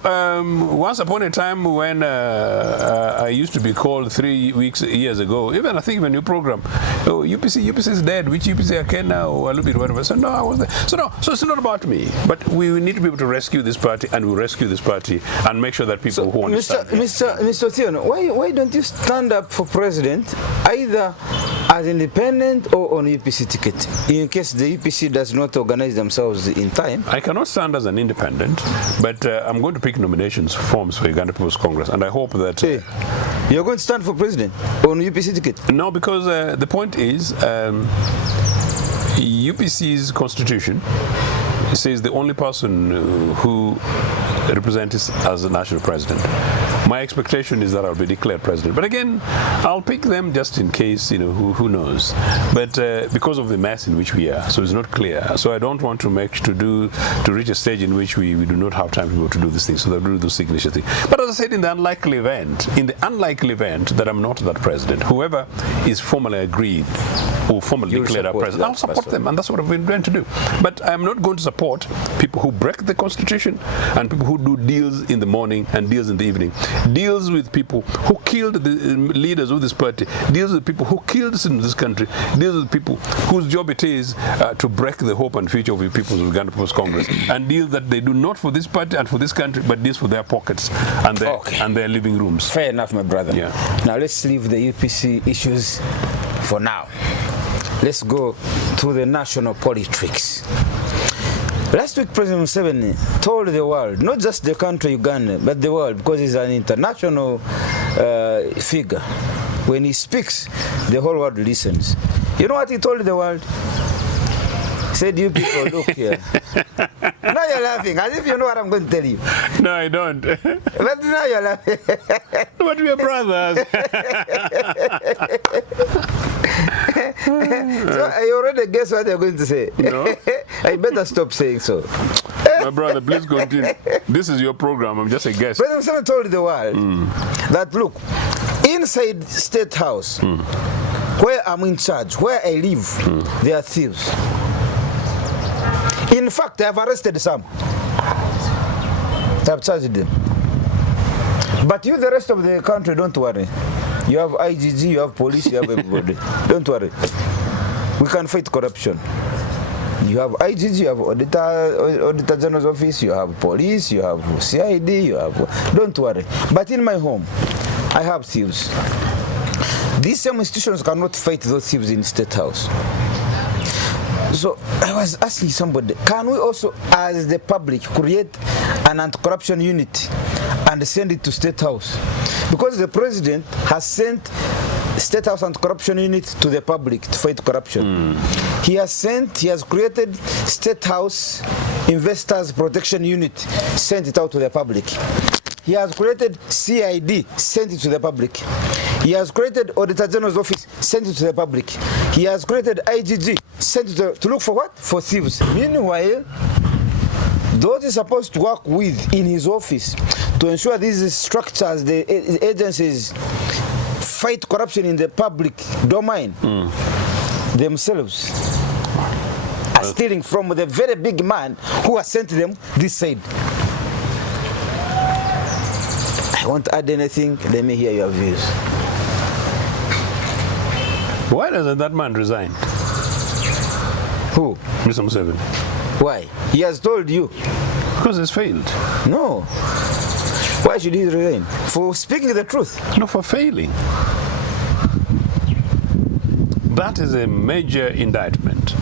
once upon a time when I used to be called 3 years ago, even I think even your program, UPC is dead. Which UPC, Akena or a little bit whatever. So no, I was there. So it's not about me. But we need to be able to rescue this party, and we'll rescue this party and make sure that people who understand. Mr. Ochieno, why don't you stand up for president either as independent or on UPC ticket in case the UPC does not organize themselves in time? I cannot stand as an independent, but I'm going to pick nominations forms for Uganda People's Congress, and I hope that you're going to stand for president on UPC ticket. No, because the point is UPC's constitution says the only person who represents as the national president. my expectation is that I'll be declared president. But again, I'll pick them just in case, who knows. But because of the mess in which we are, so it's not clear. So I don't want to reach a stage in which we do not have time to do this thing. So they'll do the signature thing. But as I said, in the unlikely event that I'm not that president, whoever is formally agreed or formally declared our president, I'll support them, and that's what I've been trying to do. But I'm not going to support people who break the constitution and people who do deals in the morning and deals in the evening, deals with people who killed the leaders of this party, deals with people who killed us in this country, deals with people whose job it is to break the hope and future of the People's Uganda People's Congress, and deals that they do not for this party and for this country, but deals for their pockets and their living rooms. Fair enough, my brother. Yeah. Now let's leave the UPC issues for now. Let's go to the national politics. Last week, President Museveni told the world, not just the country Uganda, but the world, because he's an international figure. When he speaks, the whole world listens. You know what he told the world? He said, you people, look here. Now you're laughing, as if you know what I'm going to tell you. No, I don't. But now you're laughing. But we are brothers. So I already guess what you're going to say. No. I better stop saying so. My brother, please continue. This is your program. I'm just a guest. President Museveni told the world that, look, inside State House, where I'm in charge, where I live, there are thieves. In fact, I have arrested some. I have charged them. But you, the rest of the country, don't worry. You have IGG, you have police, you have everybody. Don't worry. We can fight corruption. You have IGG, you have Auditor General's Office, you have police, you have CID, you have... Don't worry. But in my home, I have thieves. These same institutions cannot fight those thieves in State House. So I was asking somebody, can we also, as the public, create an anti-corruption unit and send it to State House? Because the president has sent State House anti-corruption unit to the public to fight corruption. He has created State House investors protection unit, sent it out to the public. He has created CID, sent it to the public. He has created Auditor General's Office, sent it to the public. He has created IGG, sent it to look for what? For thieves. Meanwhile, those he's supposed to work with in his office to ensure these structures, the agencies, fight corruption in the public domain, themselves are stealing from the very big man who has sent them this side. I won't add anything. Let me hear your views. Why doesn't that man resign? Who? Mr. Museveni. Why? He has told you. Because he's failed. No. Why should he resign? For speaking the truth. No, for failing. That is a major indictment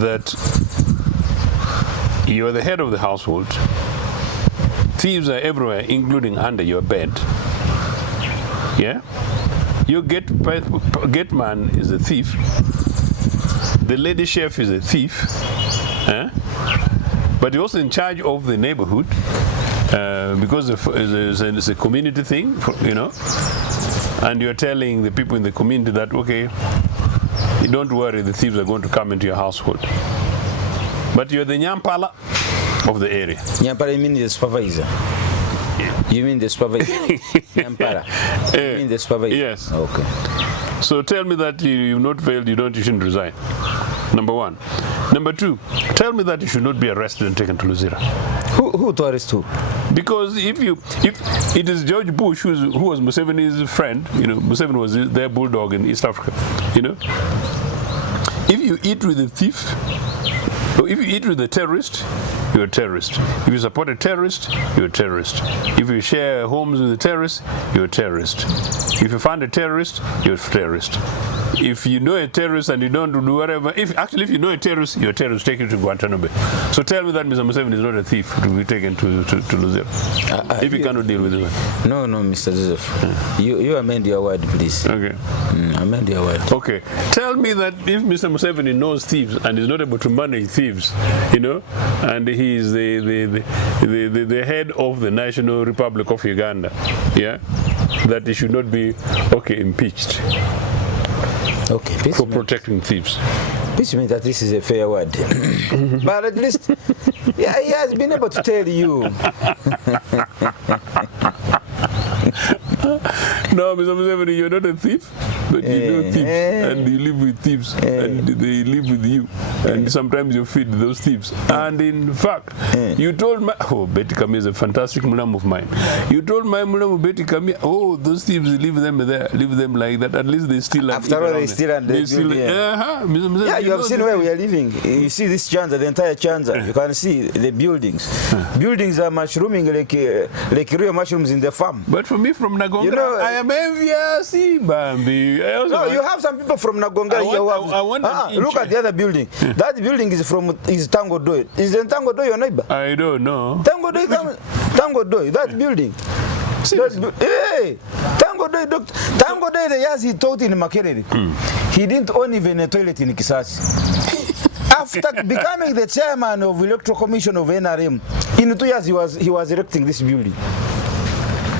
that you are the head of the household. Thieves are everywhere, including under your bed. Yeah? Your gate man is a thief. The lady chef is a thief. But you're also in charge of the neighborhood because it's a community thing, and you're telling the people in the community that, okay, don't worry, the thieves are going to come into your household. But you're the Nyampala of the area. Nyampala, you mean the supervisor? You mean the supervisor? Nyampala. You mean the supervisor? Yes. Okay. So tell me that you've not failed, you shouldn't resign. Number one. Number two, tell me that you should not be arrested and taken to Luzira. Who to arrest who? Because if it is George Bush who was Museveni's friend, Museveni was their bulldog in East Africa, if you eat with a thief, or if you eat with a terrorist, you're a terrorist. If you support a terrorist, you're a terrorist. If you share homes with a terrorist, you're a terrorist. If you find a terrorist, you're a terrorist. if you know a terrorist and you don't do whatever, if you know a terrorist, you're a terrorist, take him to Guantanamo. So tell me that Mr. Museveni is not a thief to be taken to Luzera, if you cannot deal with it. No, Mr. Joseph. You amend your word, please. Okay. Amend your word. Okay. Tell me that if Mr. Museveni knows thieves and is not able to manage thieves, you know, and he is the head of the National Republic of Uganda, yeah, that he should not be impeached. Okay, for protecting thieves. Which means that this is a fair word. But at least he has been able to tell you. No, Mr. Museveni, you're not a thief, but you know thieves, and you live with thieves, and they live with you, and sometimes you feed those thieves. And in fact, you told my Betty Kamia is a fantastic mulam of mine. You told my mulam of Betty Kamia, those thieves, leave them there, leave them like that. At least they still. After all, they still and they still. Yeah, you have seen where we are living. You see this Chanza, the entire Chanza. You can see the buildings. Buildings are mushrooming like real mushrooms in the farm. But for me, from Nagonga, I am envious, Bambi. No, you have some people from Nagonga here. Look at the other building. That building is Tango Doi. Is it Tango Doi your neighbor? I don't know. Tango Doi, that building. Hey, Tango Doi, the years he taught in Makerere, he didn't own even a toilet in Kisasi. After becoming the chairman of Electoral Commission of NRM, in 2 years he was erecting this building.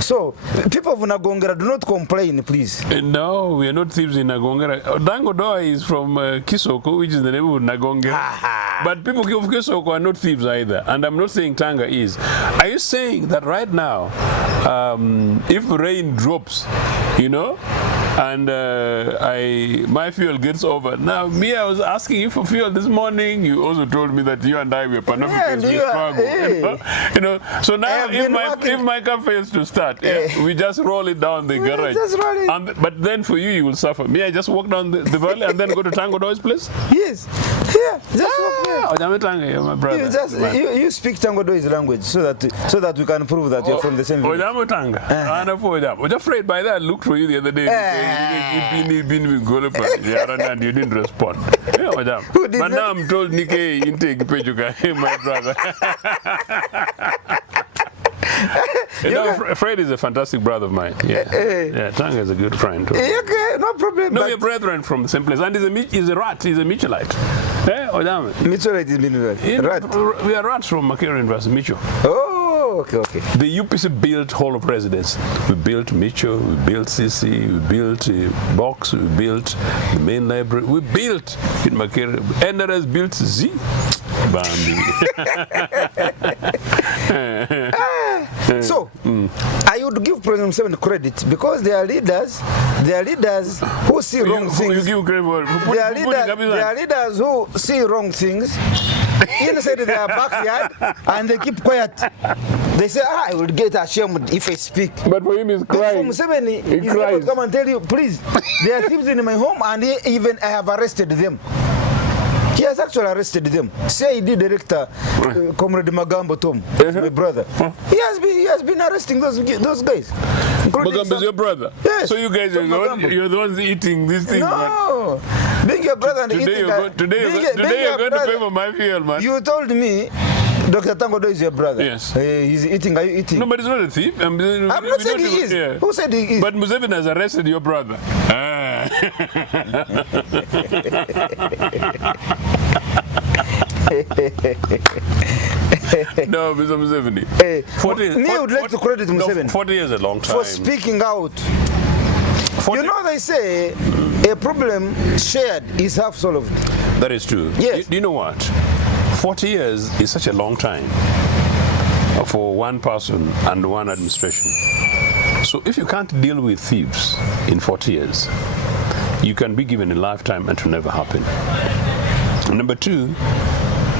So, people of Nagongera, do not complain, please. No, we are not thieves in Nagongera. Dangodoa is from Kisoko, which is the neighborhood of Nagongera. But people of Kisoko are not thieves either. And I'm not saying Tanga is. Are you saying that right now, if rain drops, you know, and my fuel gets over. Now, me, I was asking you for fuel this morning. You also told me that you and I were Pan-Africans. You know, so now if my car fails to start, we just roll it down the garage. Just roll it. But then for you will suffer. Me, I just walk down the valley and then go to Tango Doy's place? Yes. Yeah, just walk there. You're my brother. You speak Tango Doy's language so that we can prove that you're from the same village. I was afraid by that. I looked for you the other day. You didn't respond. But now I'm told Nike intake Pejuka, my brother. Fred is a fantastic brother of mine. Yeah, Tanga is a good friend too. Okay, no problem. No, we're brethren from the same place. And he's a rat, he's a Mitchellite. Mitchellite is mean rat. We are rats from Makere University, Mitchell. Oh, okay. The UPC built Hall of Residence. We built Mitchell, we built CC, we built Box, we built the main library. We built in Makere. NRS built Z. Bambi. So, I would give President Museveni credit because they are leaders who see wrong things. They are leaders who see wrong things inside their backyard and they keep quiet. They say, I will get ashamed if I speak. But for him, he's crying. But for Museveni, he's able to come and tell you, please, there are thieves in my home and even I have arrested them. He has actually arrested them. CID director, Comrade Magambo Tom, my brother. He has been arresting those guys. Magambo is your brother? Yes. So you guys you're the ones eating these things, no. Man. Being your brother and today eating today you're going to pay for my fuel, man. You told me Dr. Tangodo is your brother. Yes. He's eating. Are you eating? No, but he's not a thief. I'm not saying he is. Yeah. Who said he is? But Museveni has arrested your brother. No, Mr. Museveni. 40, I would like to credit Museveni. 40 years is a long time. For speaking out. 40. You know, they say a problem shared is half solved. That is true. Yes. You know what? 40 years is such a long time for one person and one administration. So if you can't deal with thieves in 40 years, you can be given a lifetime and it will never happen. Number two,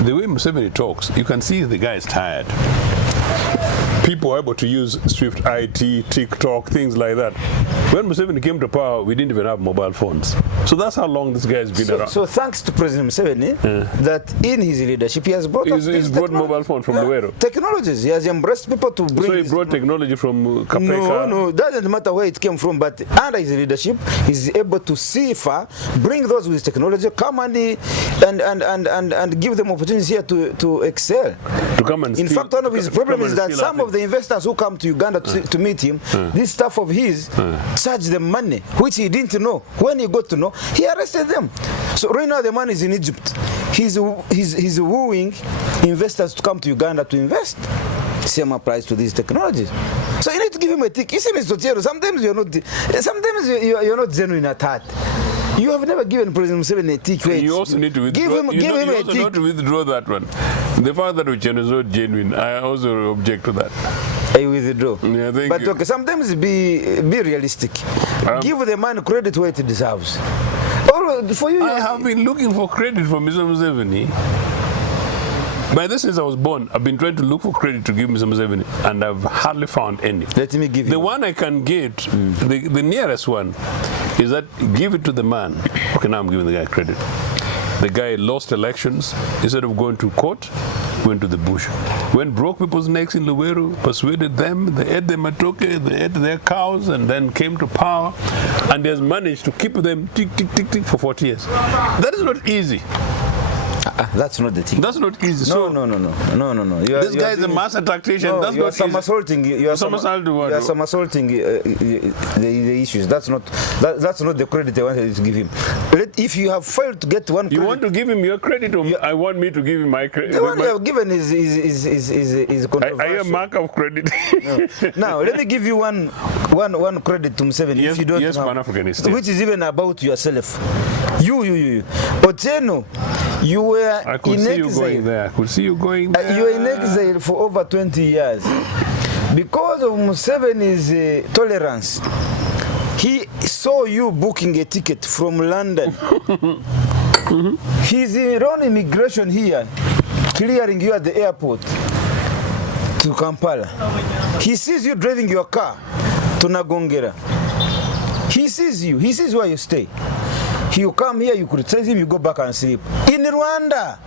the way Museveni talks, you can see the guy is tired. people were able to use Swift IT, TikTok, things like that. When Museveni came to power, we didn't even have mobile phones. So that's how long this guy has been around. So thanks to President Museveni, that in his leadership, he has brought He's brought mobile phone from Luwero. Technologies. He has embraced people to bring. So he brought technology from Kapeka. No, it doesn't matter where it came from, but under his leadership, he's able to see far, bring those with technology, come and give them opportunities here to excel. To come and in fact, one of his problems is that some of the investors who come to Uganda to meet him, this stuff of his, charge them money, which he didn't know. When he got to know, he arrested them. So right now the man is in Egypt. He's wooing investors to come to Uganda to invest. Same applies to these technologies. So you need to give him a tick. You see, Mr. Ochieno, sometimes you're not genuine at heart. You have never given President Museveni a tick. You also need to withdraw. Give him a tick. Not to withdraw that one. The fact that Ochieno is not genuine, I also object to that. I withdraw. Yeah, but you. Okay, sometimes be realistic. Give the man credit where it deserves. For you, I have been looking for credit from Mr. Museveni. By this since I was born, I've been trying to look for credit to give Mr. Museveni, and I've hardly found any. Let me give you the one I can get. The nearest one is that give it to the man. Okay, now I'm giving the guy credit. The guy lost elections. Instead of going to court, went to the bush. Went broke people's necks in Luwero, persuaded them, they ate their matoke, they ate their cows, and then came to power, and has managed to keep them tick, tick, tick, tick for 40 years. That is not easy. That's not the thing. That's not easy. No. This guy is a master tactician. No, that's you are not somersaulting. You are somersaulting the issues. That's not the credit I wanted to give him. If you have failed to get one credit, you want to give him your credit, or I want me to give him my credit? The one you have given is controversial. I am mark of credit. No. Now let me give you one credit to Museveni. Yes, if you don't yes, Pan-Africanist. Which is even about yourself. You. Ochieno, you were I could in see exile. You going there. I could see you going there. You were in exile for over 20 years. Because of Museveni's tolerance, he saw you booking a ticket from London. He's on immigration here, clearing you at the airport to Kampala. He sees you driving your car to Nagongera. He sees you. He sees where you stay. You come here, you criticize him, you go back and sleep. In Rwanda.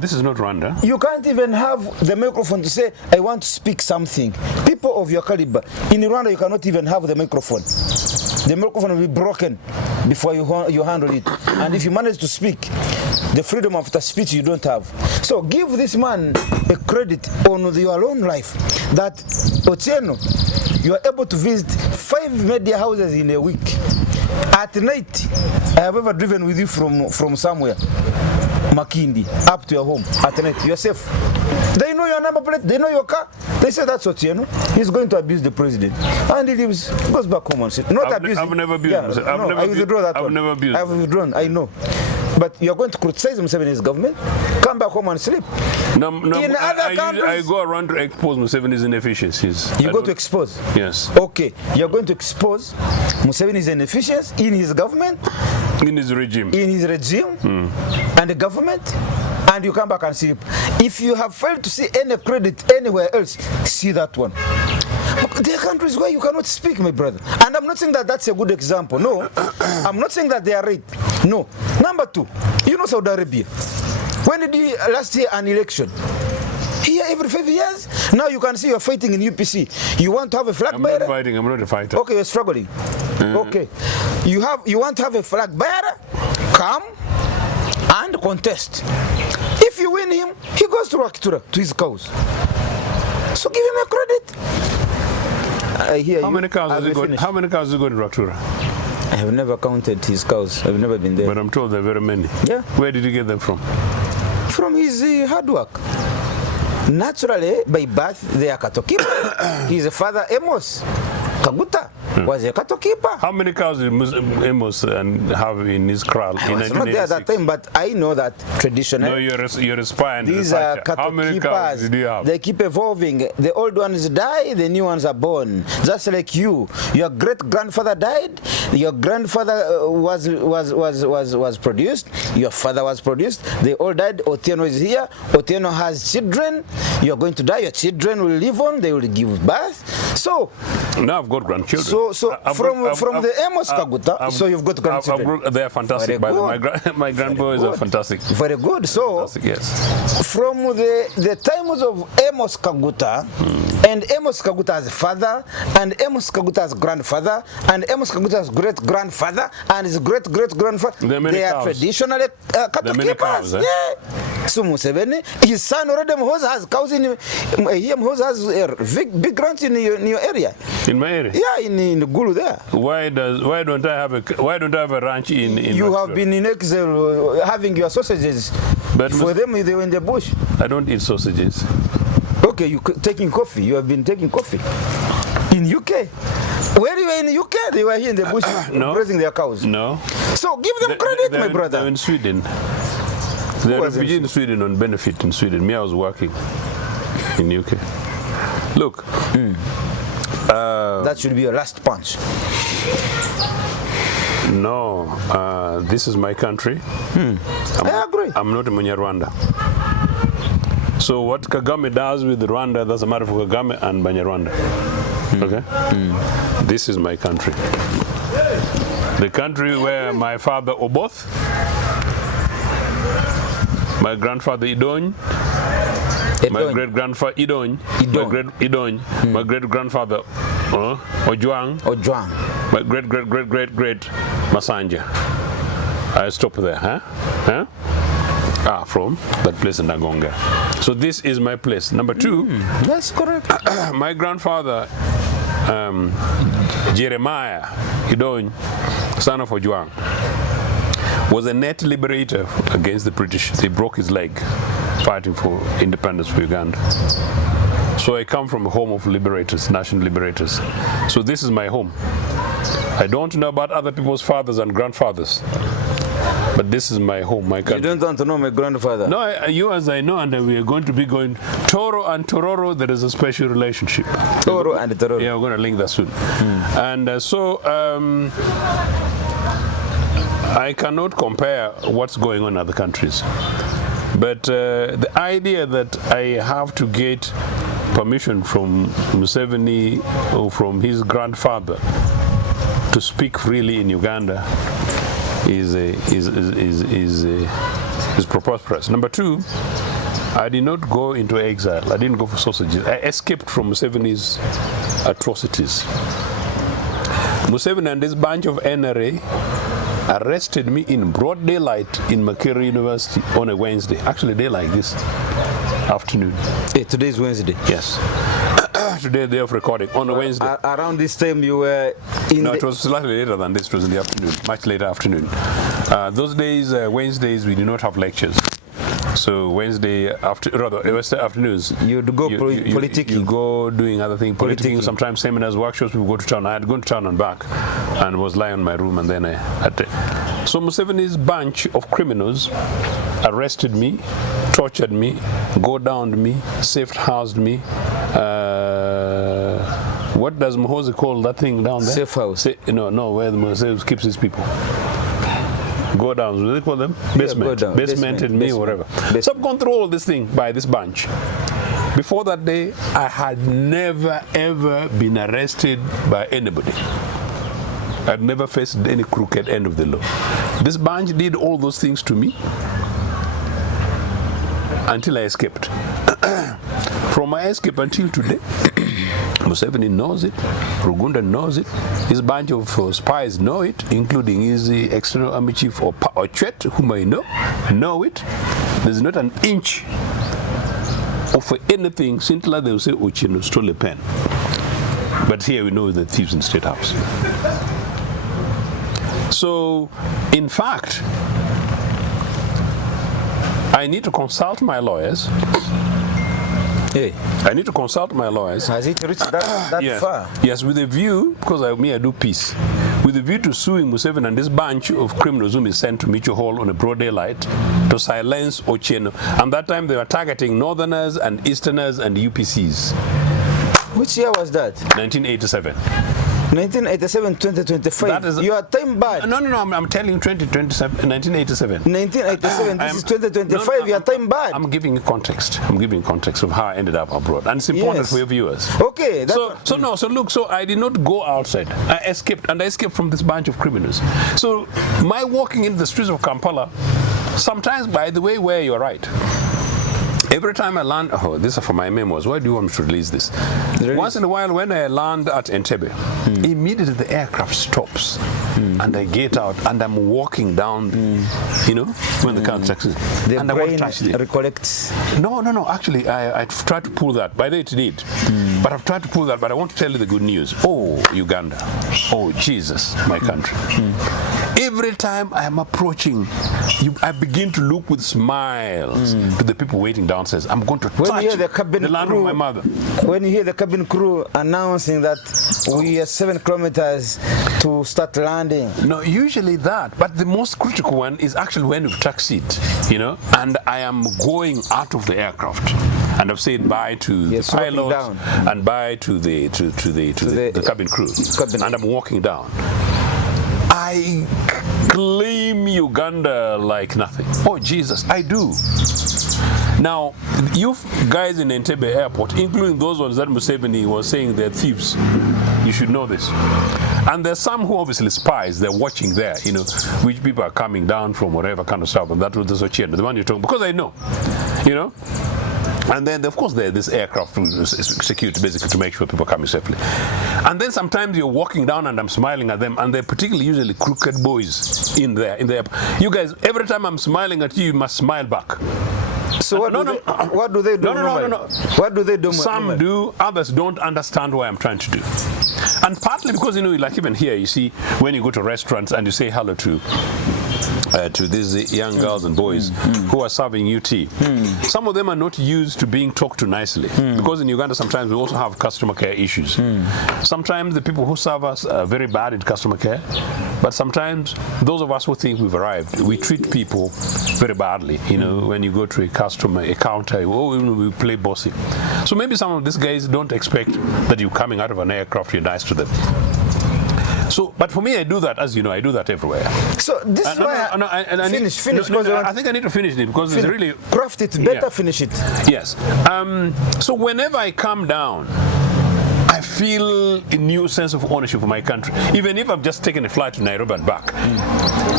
This is not Rwanda. You can't even have the microphone to say, I want to speak something. People of your caliber. In Rwanda, you cannot even have the microphone. The microphone will be broken before you handle it. And if you manage to speak, the freedom of the speech you don't have. So give this man a credit on your own life that, Ochieno, you are able to visit 5 media houses in a week. At night, I have ever driven with you from somewhere, Makindi, up to your home. At night, you're safe. They know your number plate, they know your car. They say that's Ochieno. He's going to abuse the president. And he leaves, goes back home and sits. I've never abused him. I withdraw that one. I've never abused him. I've withdrawn, I know. But you're going to criticize Museveni's government, come back home and sleep. No, in other countries, I go around to expose Museveni's inefficiencies. You go to expose? Yes. Okay, you're going to expose Museveni's inefficiencies in his government? In his regime. In his regime and the government? And you come back and sleep. If you have failed to see any credit anywhere else, see that one. But there are countries where you cannot speak, my brother. And I'm not saying that that's a good example. No. I'm not saying that they are right. No. Number 2, you know Saudi Arabia. When did you last year an election? Here every 5 years. Now you can see you're fighting in UPC. You want to have a flag bearer? I'm not fighting. I'm not a fighter. Okay, you're struggling. Okay. You want to have a flag bearer? Come and contest. If you win him, he goes to Electoral, to his cows. So give him a credit. How many cows has he got to Electoral? I have never counted his cows. I've never been there. But I'm told there are very many. Yeah. Where did he get them from? From his hard work. Naturally, by birth, they are cattle keeper. His father, Amos Kaguta, was a cattle keeper. How many cows did Amos have in his kraal in 1986? I was not there at that time, but I know that traditionally. No, you're a spy and these are cattle How many keepers. Cows did you have? They keep evolving. The old ones die, the new ones are born. Just like you. Your great-grandfather died, Your grandfather was produced. Your father was produced. They all died. Ochieno is here. Ochieno has children. You're going to die. Your children will live on. They will give birth. So now I've got grandchildren. So from the Amos Kaguta, so you've got grandchildren. They are fantastic. By the way, my grandboys are fantastic. Very good. So fantastic, yes. From the times of Amos Kaguta, and Amos Kaguta's father, and Amos Kaguta's grandfather, and Amos Kaguta's great-grandfather, and his great-great-grandfather, they are traditionally cattle keepers. Yeah. So Museveni, his son already has cows in has big ranch in your area. In my area? Yeah, in Gulu there. Why don't I have a ranch in You have been in exile having your sausages. But for them, they were in the bush. I don't eat sausages. Okay, you taking coffee. You have been taking coffee in UK. Where you were in UK, they were here in the bush grazing their cows. No. So give them credit, my brother. They're in Sweden. They're refugees in Sweden on benefit in Sweden. Me, I was working in UK. Look. That should be your last punch. No, this is my country. I agree. I'm not a Munyarwanda. So what Kagame does with Rwanda, that's a matter for Kagame and Banyarwanda. Okay? This is my country. The country where my father Oboth, my grandfather Idony, my great-grandfather Idony, my great-grandfather Ojwang, my great-great-great-great-great Masanja. I stop there, huh? From that place in Nagonga. So this is my place. Number two. That's correct. My grandfather, Jeremiah Idony, son of Ojwang, was a net liberator against the British. They broke his leg fighting for independence for Uganda. So I come from a home of liberators, national liberators. So this is my home. I don't know about other people's fathers and grandfathers, but this is my home, my country. You don't want to know my grandfather? No, you as I know, and we are going to be going Toro and Tororo. There is a special relationship. Toro and Tororo. Yeah, we're going to link that soon. And so I cannot compare what's going on in other countries. But the idea that I have to get permission from Museveni or from his grandfather to speak freely in Uganda is preposterous. Number two, I did not go into exile. I didn't go for sausages. I escaped from Museveni's atrocities. Museveni and this bunch of NRA arrested me in broad daylight in Makerere University on a Wednesday. Actually, day like this afternoon. Hey, today is Wednesday. Yes. Today, day of recording on a Wednesday. Around this time, you were in. No, it was slightly later than this. It was in the afternoon, much later afternoon. Those days, Wednesdays, we did not have lectures. So Wednesday afternoons. You'd go politicking. You go doing other things, politicking. Sometimes seminars, workshops. We would go to town. I had gone to town and back, and was lying in my room. And then so Museveni's bunch of criminals arrested me, tortured me, go downed me, safe housed me. What does Muhoozi call that thing down there? Safe house. No, where the Muhoozi keeps his people. Go down, what do they call them? Basement. Yeah, Basement and me, whatever. Basement. So I've gone through all this thing by this bunch. Before that day, I had never ever been arrested by anybody. I'd never faced any crooked end of the law. This bunch did all those things to me until I escaped. From my escape until today, Museveni knows it, Rugunda knows it, his bunch of spies know it, including his external army chief Ochwet, whom I know it. There's not an inch of anything, Sintla, they will say Ochieno stole a pen. But here we know the thieves in the State House. So, in fact, I need to consult my lawyers. Hey. I need to consult my lawyers. Has it reached that far? Yes, with a view, because I do peace, with a view to suing Museveni and this bunch of criminals whom he sent to Mitchell Hall on a broad daylight to silence Ochieno. And that time they were targeting Northerners and Easterners and UPCs. Which year was that? 1987. 1987, 2025. You are time bad. No, I'm telling you 1987. 1987, this is 2025, you are time bad. I'm giving you context. I'm giving context of how I ended up abroad. And it's important for your viewers. Okay. So I did not go outside. I escaped, and I escaped from this bunch of criminals. So my walking in the streets of Kampala, sometimes, by the way, where you're right, every time I land, this is for my memos. Why do you want me to release this? Once in a while, when I land at Entebbe, immediately the aircraft stops, and I get out, and I'm walking down, when the car taxis. The and brain I want to recollects. No. Actually, I tried to pull that. By the way, it did. But I've tried to pull that. But I want to tell you the good news. Oh, Uganda. Oh, Jesus, my country. Every time I am approaching, I begin to look with smiles to the people waiting downstairs. I'm going to touch the land of my mother. When you hear the cabin crew announcing that we are 7 kilometers to start landing. No, usually that. But the most critical one is actually when we've taxied, and I am going out of the aircraft. And I've said bye to the pilot and bye to the cabin crew. And I'm walking down. I claim Uganda like nothing. Oh, Jesus, I do. Now, you guys in Entebbe airport, including those ones that Museveni was saying they're thieves, you should know this. And there's some who obviously spies, they're watching there, which people are coming down from whatever kind of stuff, and that was the Ochieno, the one you're talking, because I know, And then, of course, there's this aircraft security, basically, to make sure people are coming safely. And then sometimes you're walking down and I'm smiling at them, and they're particularly usually crooked boys in there. You guys, every time I'm smiling at you, you must smile back. So what do they do? No. What do they do? Some do, others don't understand what I'm trying to do. And partly because, like even here, you see, when you go to restaurants and you say hello to these young girls and boys who are serving you tea. Some of them are not used to being talked to nicely, because in Uganda sometimes we also have customer care issues. Sometimes the people who serve us are very bad at customer care, but sometimes those of us who think we've arrived, we treat people very badly. When you go to a counter, we play bossy. So maybe some of these guys don't expect that you're coming out of an aircraft, you're nice to them. So, but for me, I do that, as you know, I do that everywhere. So this is why I finish. I think I need to finish it because it's really craft it better. Finish it. Yes. So whenever I come down, I feel a new sense of ownership for my country. Even if I've just taken a flight to Nairobi and back,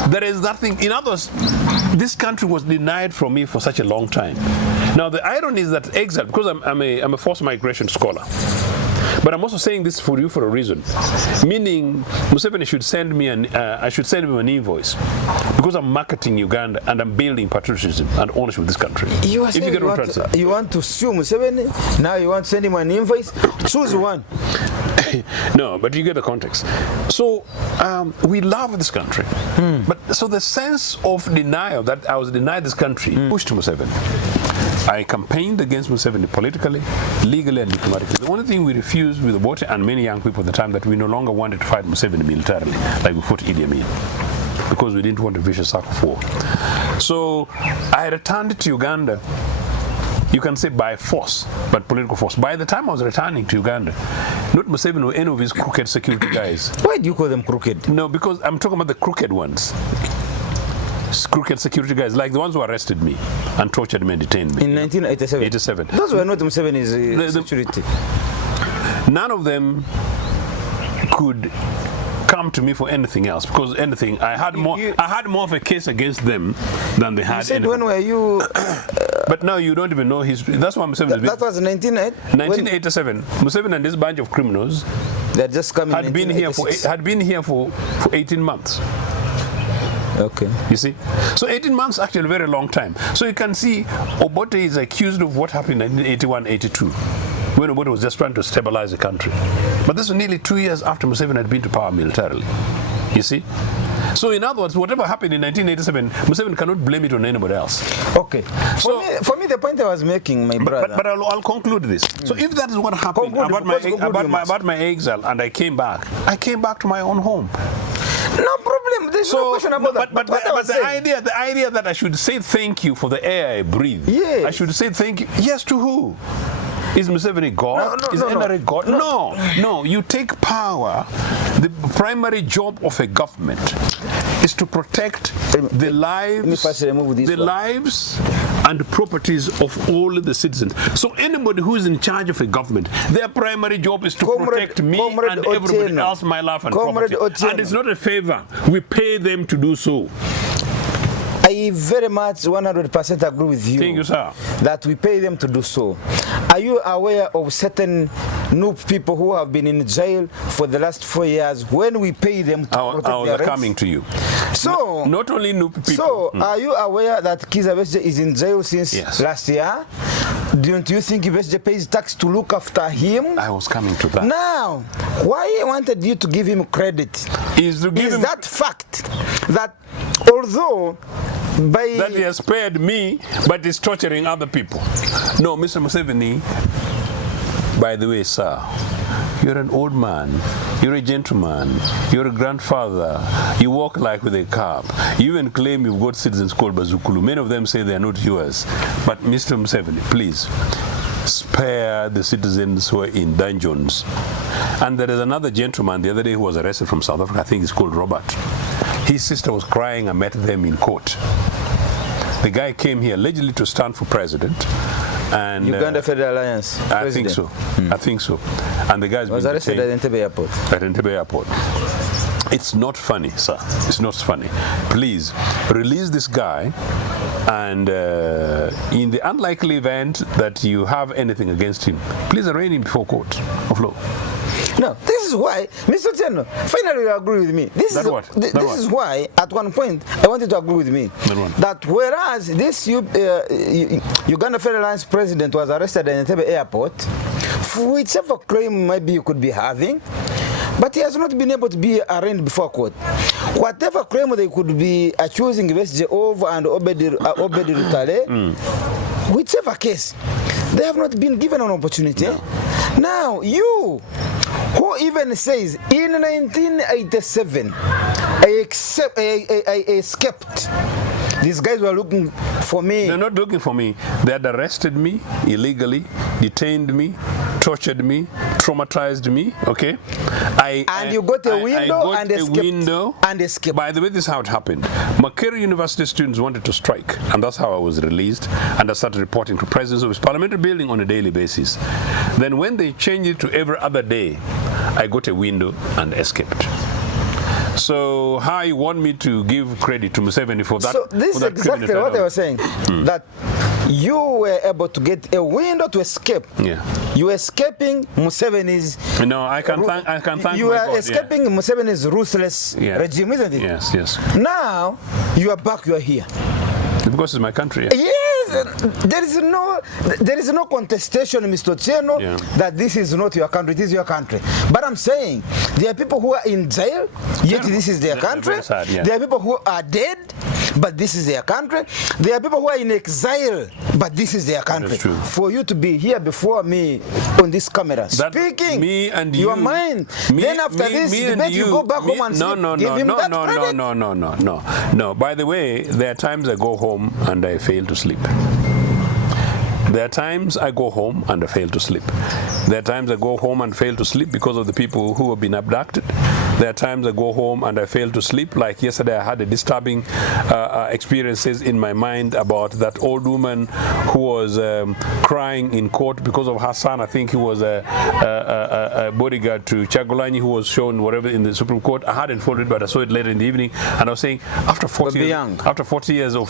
there is nothing. In others, this country was denied from me for such a long time. Now the irony is that exile, because I'm a forced migration scholar. But I'm also saying this for you for a reason, meaning Museveni should send me I should send him an invoice, because I'm marketing Uganda and I'm building patriotism and ownership of this country. You want to sue Museveni, now you want to send him an invoice? Choose one. No, but you get the context. So we love this country, but so the sense of denial that I was denied this country pushed Museveni. I campaigned against Museveni politically, legally, and diplomatically. The only thing we refused with Obote and many young people at the time, that we no longer wanted to fight Museveni militarily, like we fought Idi Amin, because we didn't want a vicious cycle of war. So I returned to Uganda, you can say by force, but political force. By the time I was returning to Uganda, not Museveni or any of his crooked security guys. Why do you call them crooked? No, because I'm talking about the crooked ones. Crooked security guys, like the ones who arrested me and tortured me and detained me. In 1987? Those were not Museveni's security. None of them could come to me for anything else, because anything, I had more of a case against them than they had. You said anything. When were you... But now you don't even know his... That's why Museveni... That was 1987. Museveni and this bunch of criminals had just come in had been here for 18 months. Okay. You see? So 18 months actually a very long time. So you can see Obote is accused of what happened in 1981-82, when Obote was just trying to stabilize the country. But this was nearly 2 years after Museveni had been to power militarily. You see? So in other words, whatever happened in 1987, Museveni cannot blame it on anybody else. Okay. For me, the point I was making, my brother... But I'll conclude this. So if that is what happened about my exile, and I came back to my own home. No problem. There's no question about that. But the idea that I should say thank you for the air I breathe. Yes. I should say thank you. Yes, to who? Is Museveni God? No, is NRA God? No. You take power. The primary job of a government is to protect the lives and properties of all the citizens. So anybody who is in charge of a government, their primary job is to protect me and everybody else, my life and property. And it's not a favor. We pay them to do so. I very much 100% agree with you. Thank you, sir. That we pay them to do so. Are you aware of certain new people who have been in jail for the last 4 years when we pay them to protect I was their rights? coming to you. So, not only new people. So, are you aware that Kizza Besigye is in jail since last year? Don't you think Besigye pays tax to look after him? I was coming to that. Now, why I wanted you to give him credit is that fact that although that he has spared me, but is torturing other people. No, Mr. Museveni, by the way, sir, you're an old man, you're a gentleman, you're a grandfather, you walk like with a cap. You even claim you've got citizens called Bazukulu. Many of them say they're not yours. But Mr. Museveni, please, spare the citizens who are in dungeons. And there is another gentleman the other day who was arrested from South Africa, I think he's called Robert. His sister was crying. I met them in court. The guy came here allegedly to stand for president. And Uganda Federal Alliance. I think so. I think so. And the guy's was arrested at Entebbe Airport. At Entebbe Airport. It's not funny, sir. It's not funny. Please release this guy. And in the unlikely event that you have anything against him, please arraign him before court of law. No, this is why, Mr. Ochieno, finally you agree with me. This is why, at one point, I wanted to agree with me. That whereas this Uganda Federal Alliance president was arrested at Entebbe Airport, for whichever claim maybe you could be having, but he has not been able to be arraigned before court. Whatever claim they could be accusing Besigye of and Obedi Lutale, whichever case, they have not been given an opportunity. No. Now, you, who even says, in 1987, I escaped. These guys were looking for me. They're not looking for me. They had arrested me illegally, detained me, tortured me, traumatized me, okay? You got a window and escaped. By the way, this is how it happened. Makerere University students wanted to strike, and that's how I was released, and I started reporting to President's Office, Parliamentary Building on a daily basis. Then when they changed it to every other day, I got a window and escaped. So how you want me to give credit to Museveni for that? So this is exactly what I was saying, that you were able to get a window to escape. Yeah. You were escaping Museveni's... No, I can thank you are escaping Museveni's ruthless regime, isn't it? Yes, yes. Now, you are back, you are here. Because it's my country. Yes, there is no contestation, Mr. Ochieno, that this is not your country, it is your country. But I'm saying, there are people who are in jail, yet this is their country. Sad, There are people who are dead, but this is their country. There are people who are in exile, but this is their country. For you to be here before me on this camera, speaking me and your mind, then after this debate, you go back home and give him that credit. No. By the way, there are times I go home and I fail to sleep. There are times I go home and I fail to sleep. There are times I go home and fail to sleep because of the people who have been abducted. There are times I go home and I fail to sleep. Like yesterday, I had a disturbing experiences in my mind about that old woman who was crying in court because of her son. I think he was a bodyguard to Chagulanyi, who was shown whatever in the Supreme Court. I hadn't followed it, but I saw it later in the evening, and I was saying, after 40 years of,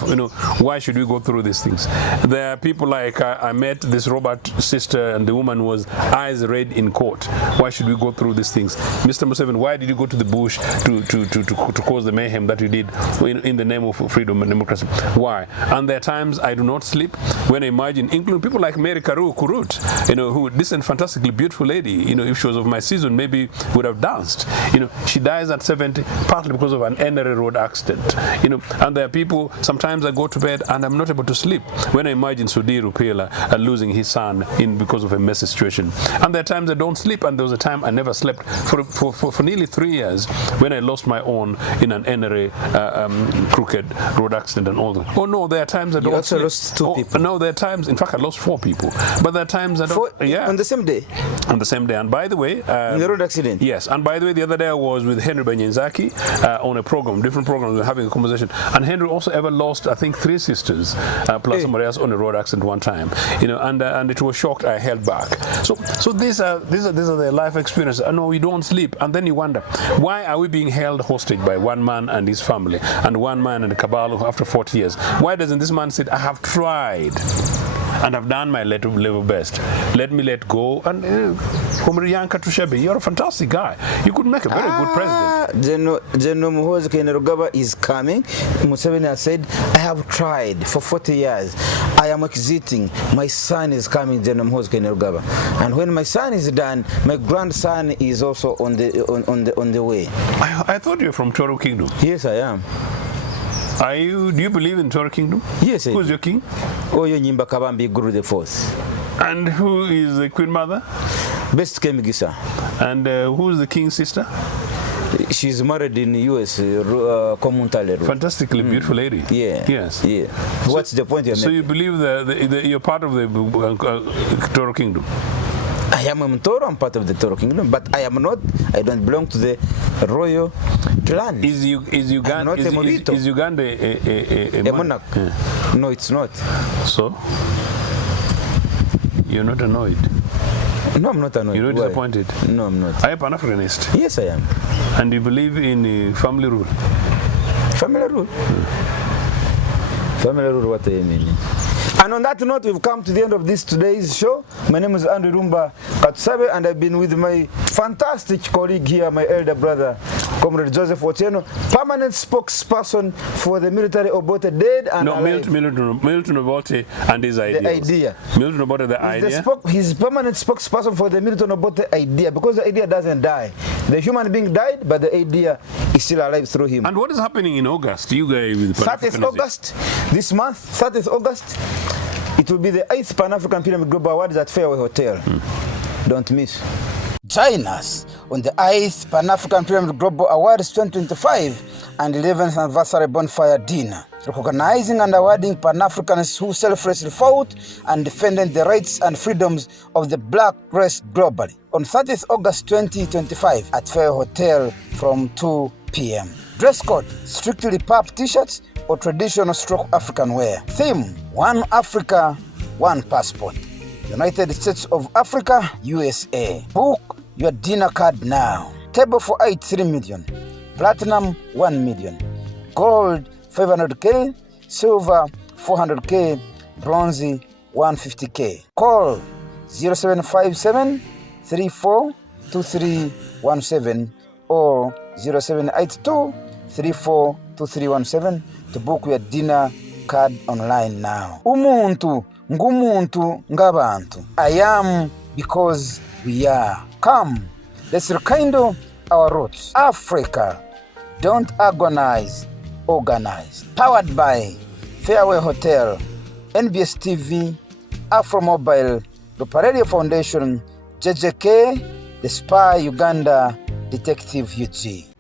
why should we go through these things? There are people like I met this Robert sister, and the woman was eyes red in court. Why should we go through these things? Mr. Museveni, why did you go to the bush to cause the mayhem that you did in the name of freedom and democracy? Why? And there are times I do not sleep when I imagine, including people like Mary Karou Kurut, who, this and fantastically beautiful lady, if she was of my season, maybe would have danced. She dies at 70, partly because of an NRA road accident. And there are people, sometimes I go to bed and I'm not able to sleep when I imagine Sudi Rupela losing his son because of a messy situation. And there are times I don't sleep, and there was a time I never slept for nearly 3 3 years when I lost my own in an NRA crooked road accident and all that. Oh no, there are times I don't. You also lost 2 people. No, there are times. In fact, I lost 4 people. But there are times I don't. 4, yeah. On the same day. On the same day. And by the way, in the road accident. Yes. And by the way, the other day I was with Henry Benyenzaki on a program, different program, we were having a conversation. And Henry also ever lost, I think, 3 sisters plus somebody else on a road accident one time. You know, and it was shocked. I held back. So these are the life experiences. I know you don't sleep, and then you wonder, why are we being held hostage by one man and his family, and one man and the cabal after 40 years? Why doesn't this man say, I have tried and I've done my level best. Let me let go. And Humriyanka Tushebe, you're a fantastic guy. You could make a very good president. General Muhoozi Kainerugaba is coming. Museveni has said, I have tried for 40 years. I am exiting. My son is coming, General Muhoozi Kainerugaba. And when my son is done, my grandson is also on the way. I thought you were from Toro Kingdom. Yes, I am. Do you believe in Toro Kingdom? Yes, I do. Who's your king? Oyo Nyimba Kabambi Guru the Fourth. And who is the Queen Mother? Best Kemigisa. And who's the king's sister? She's married in the US, Komuntale. Fantastically beautiful lady. Yeah. Yes. Yeah. What's the point you're making? So you believe that you're part of the Toro Kingdom? I am a Mtoro, I'm part of the Toro Kingdom, but I am not. I don't belong to the royal clan. Is Uganda a monarch? Yeah. No, it's not. So? You're not annoyed? No, I'm not annoyed. You're not disappointed? No, I'm not. Are you Pan-Africanist? Yes, I am. And you believe in family rule? Family rule? Family rule, what do you mean? And on that note, we've come to the end of today's show. My name is Andrew Rumba Katsabe, and I've been with my fantastic colleague here, my elder brother, Comrade Joseph Ochieno, permanent spokesperson for the military Obote dead and alive. Milton Obote and his ideas. The idea. Milton Obote, the idea. He's permanent spokesperson for the Milton Obote idea, because the idea doesn't die. The human being died, but the idea is still alive through him. And what is happening in August? You guys with 30th August, this month, 30th August, it will be the 8th Pan-African Pyramid Global Awards at Fairway Hotel. Don't miss. Join us on the 8th Pan-African Pyramid Global Awards 2025 and 11th Anniversary Bonfire Dinner, recognizing and awarding Pan-Africans who selflessly fought and defended the rights and freedoms of the black race globally. On 30th August 2025 at Fairway Hotel from 2 p.m. Dress code, strictly pub t-shirts or traditional stroke African wear. Theme, One Africa, One Passport. United States of Africa, USA. Book your dinner card now. Table for 8, 3 million. Platinum, 1 million. Gold, 500K. Silver, 400K. Bronze, 150K. Call 0757 342317 or 0782 342317 to book your dinner card online now. Umuntu ngumuntu ngabantu. I am because we are. Come, let's rekindle our roots. Africa, don't agonize, organize. Powered by Fairway Hotel, NBS TV, Afro Mobile, Lupa Radio Foundation, JJK, The Spy Uganda, Detective UG.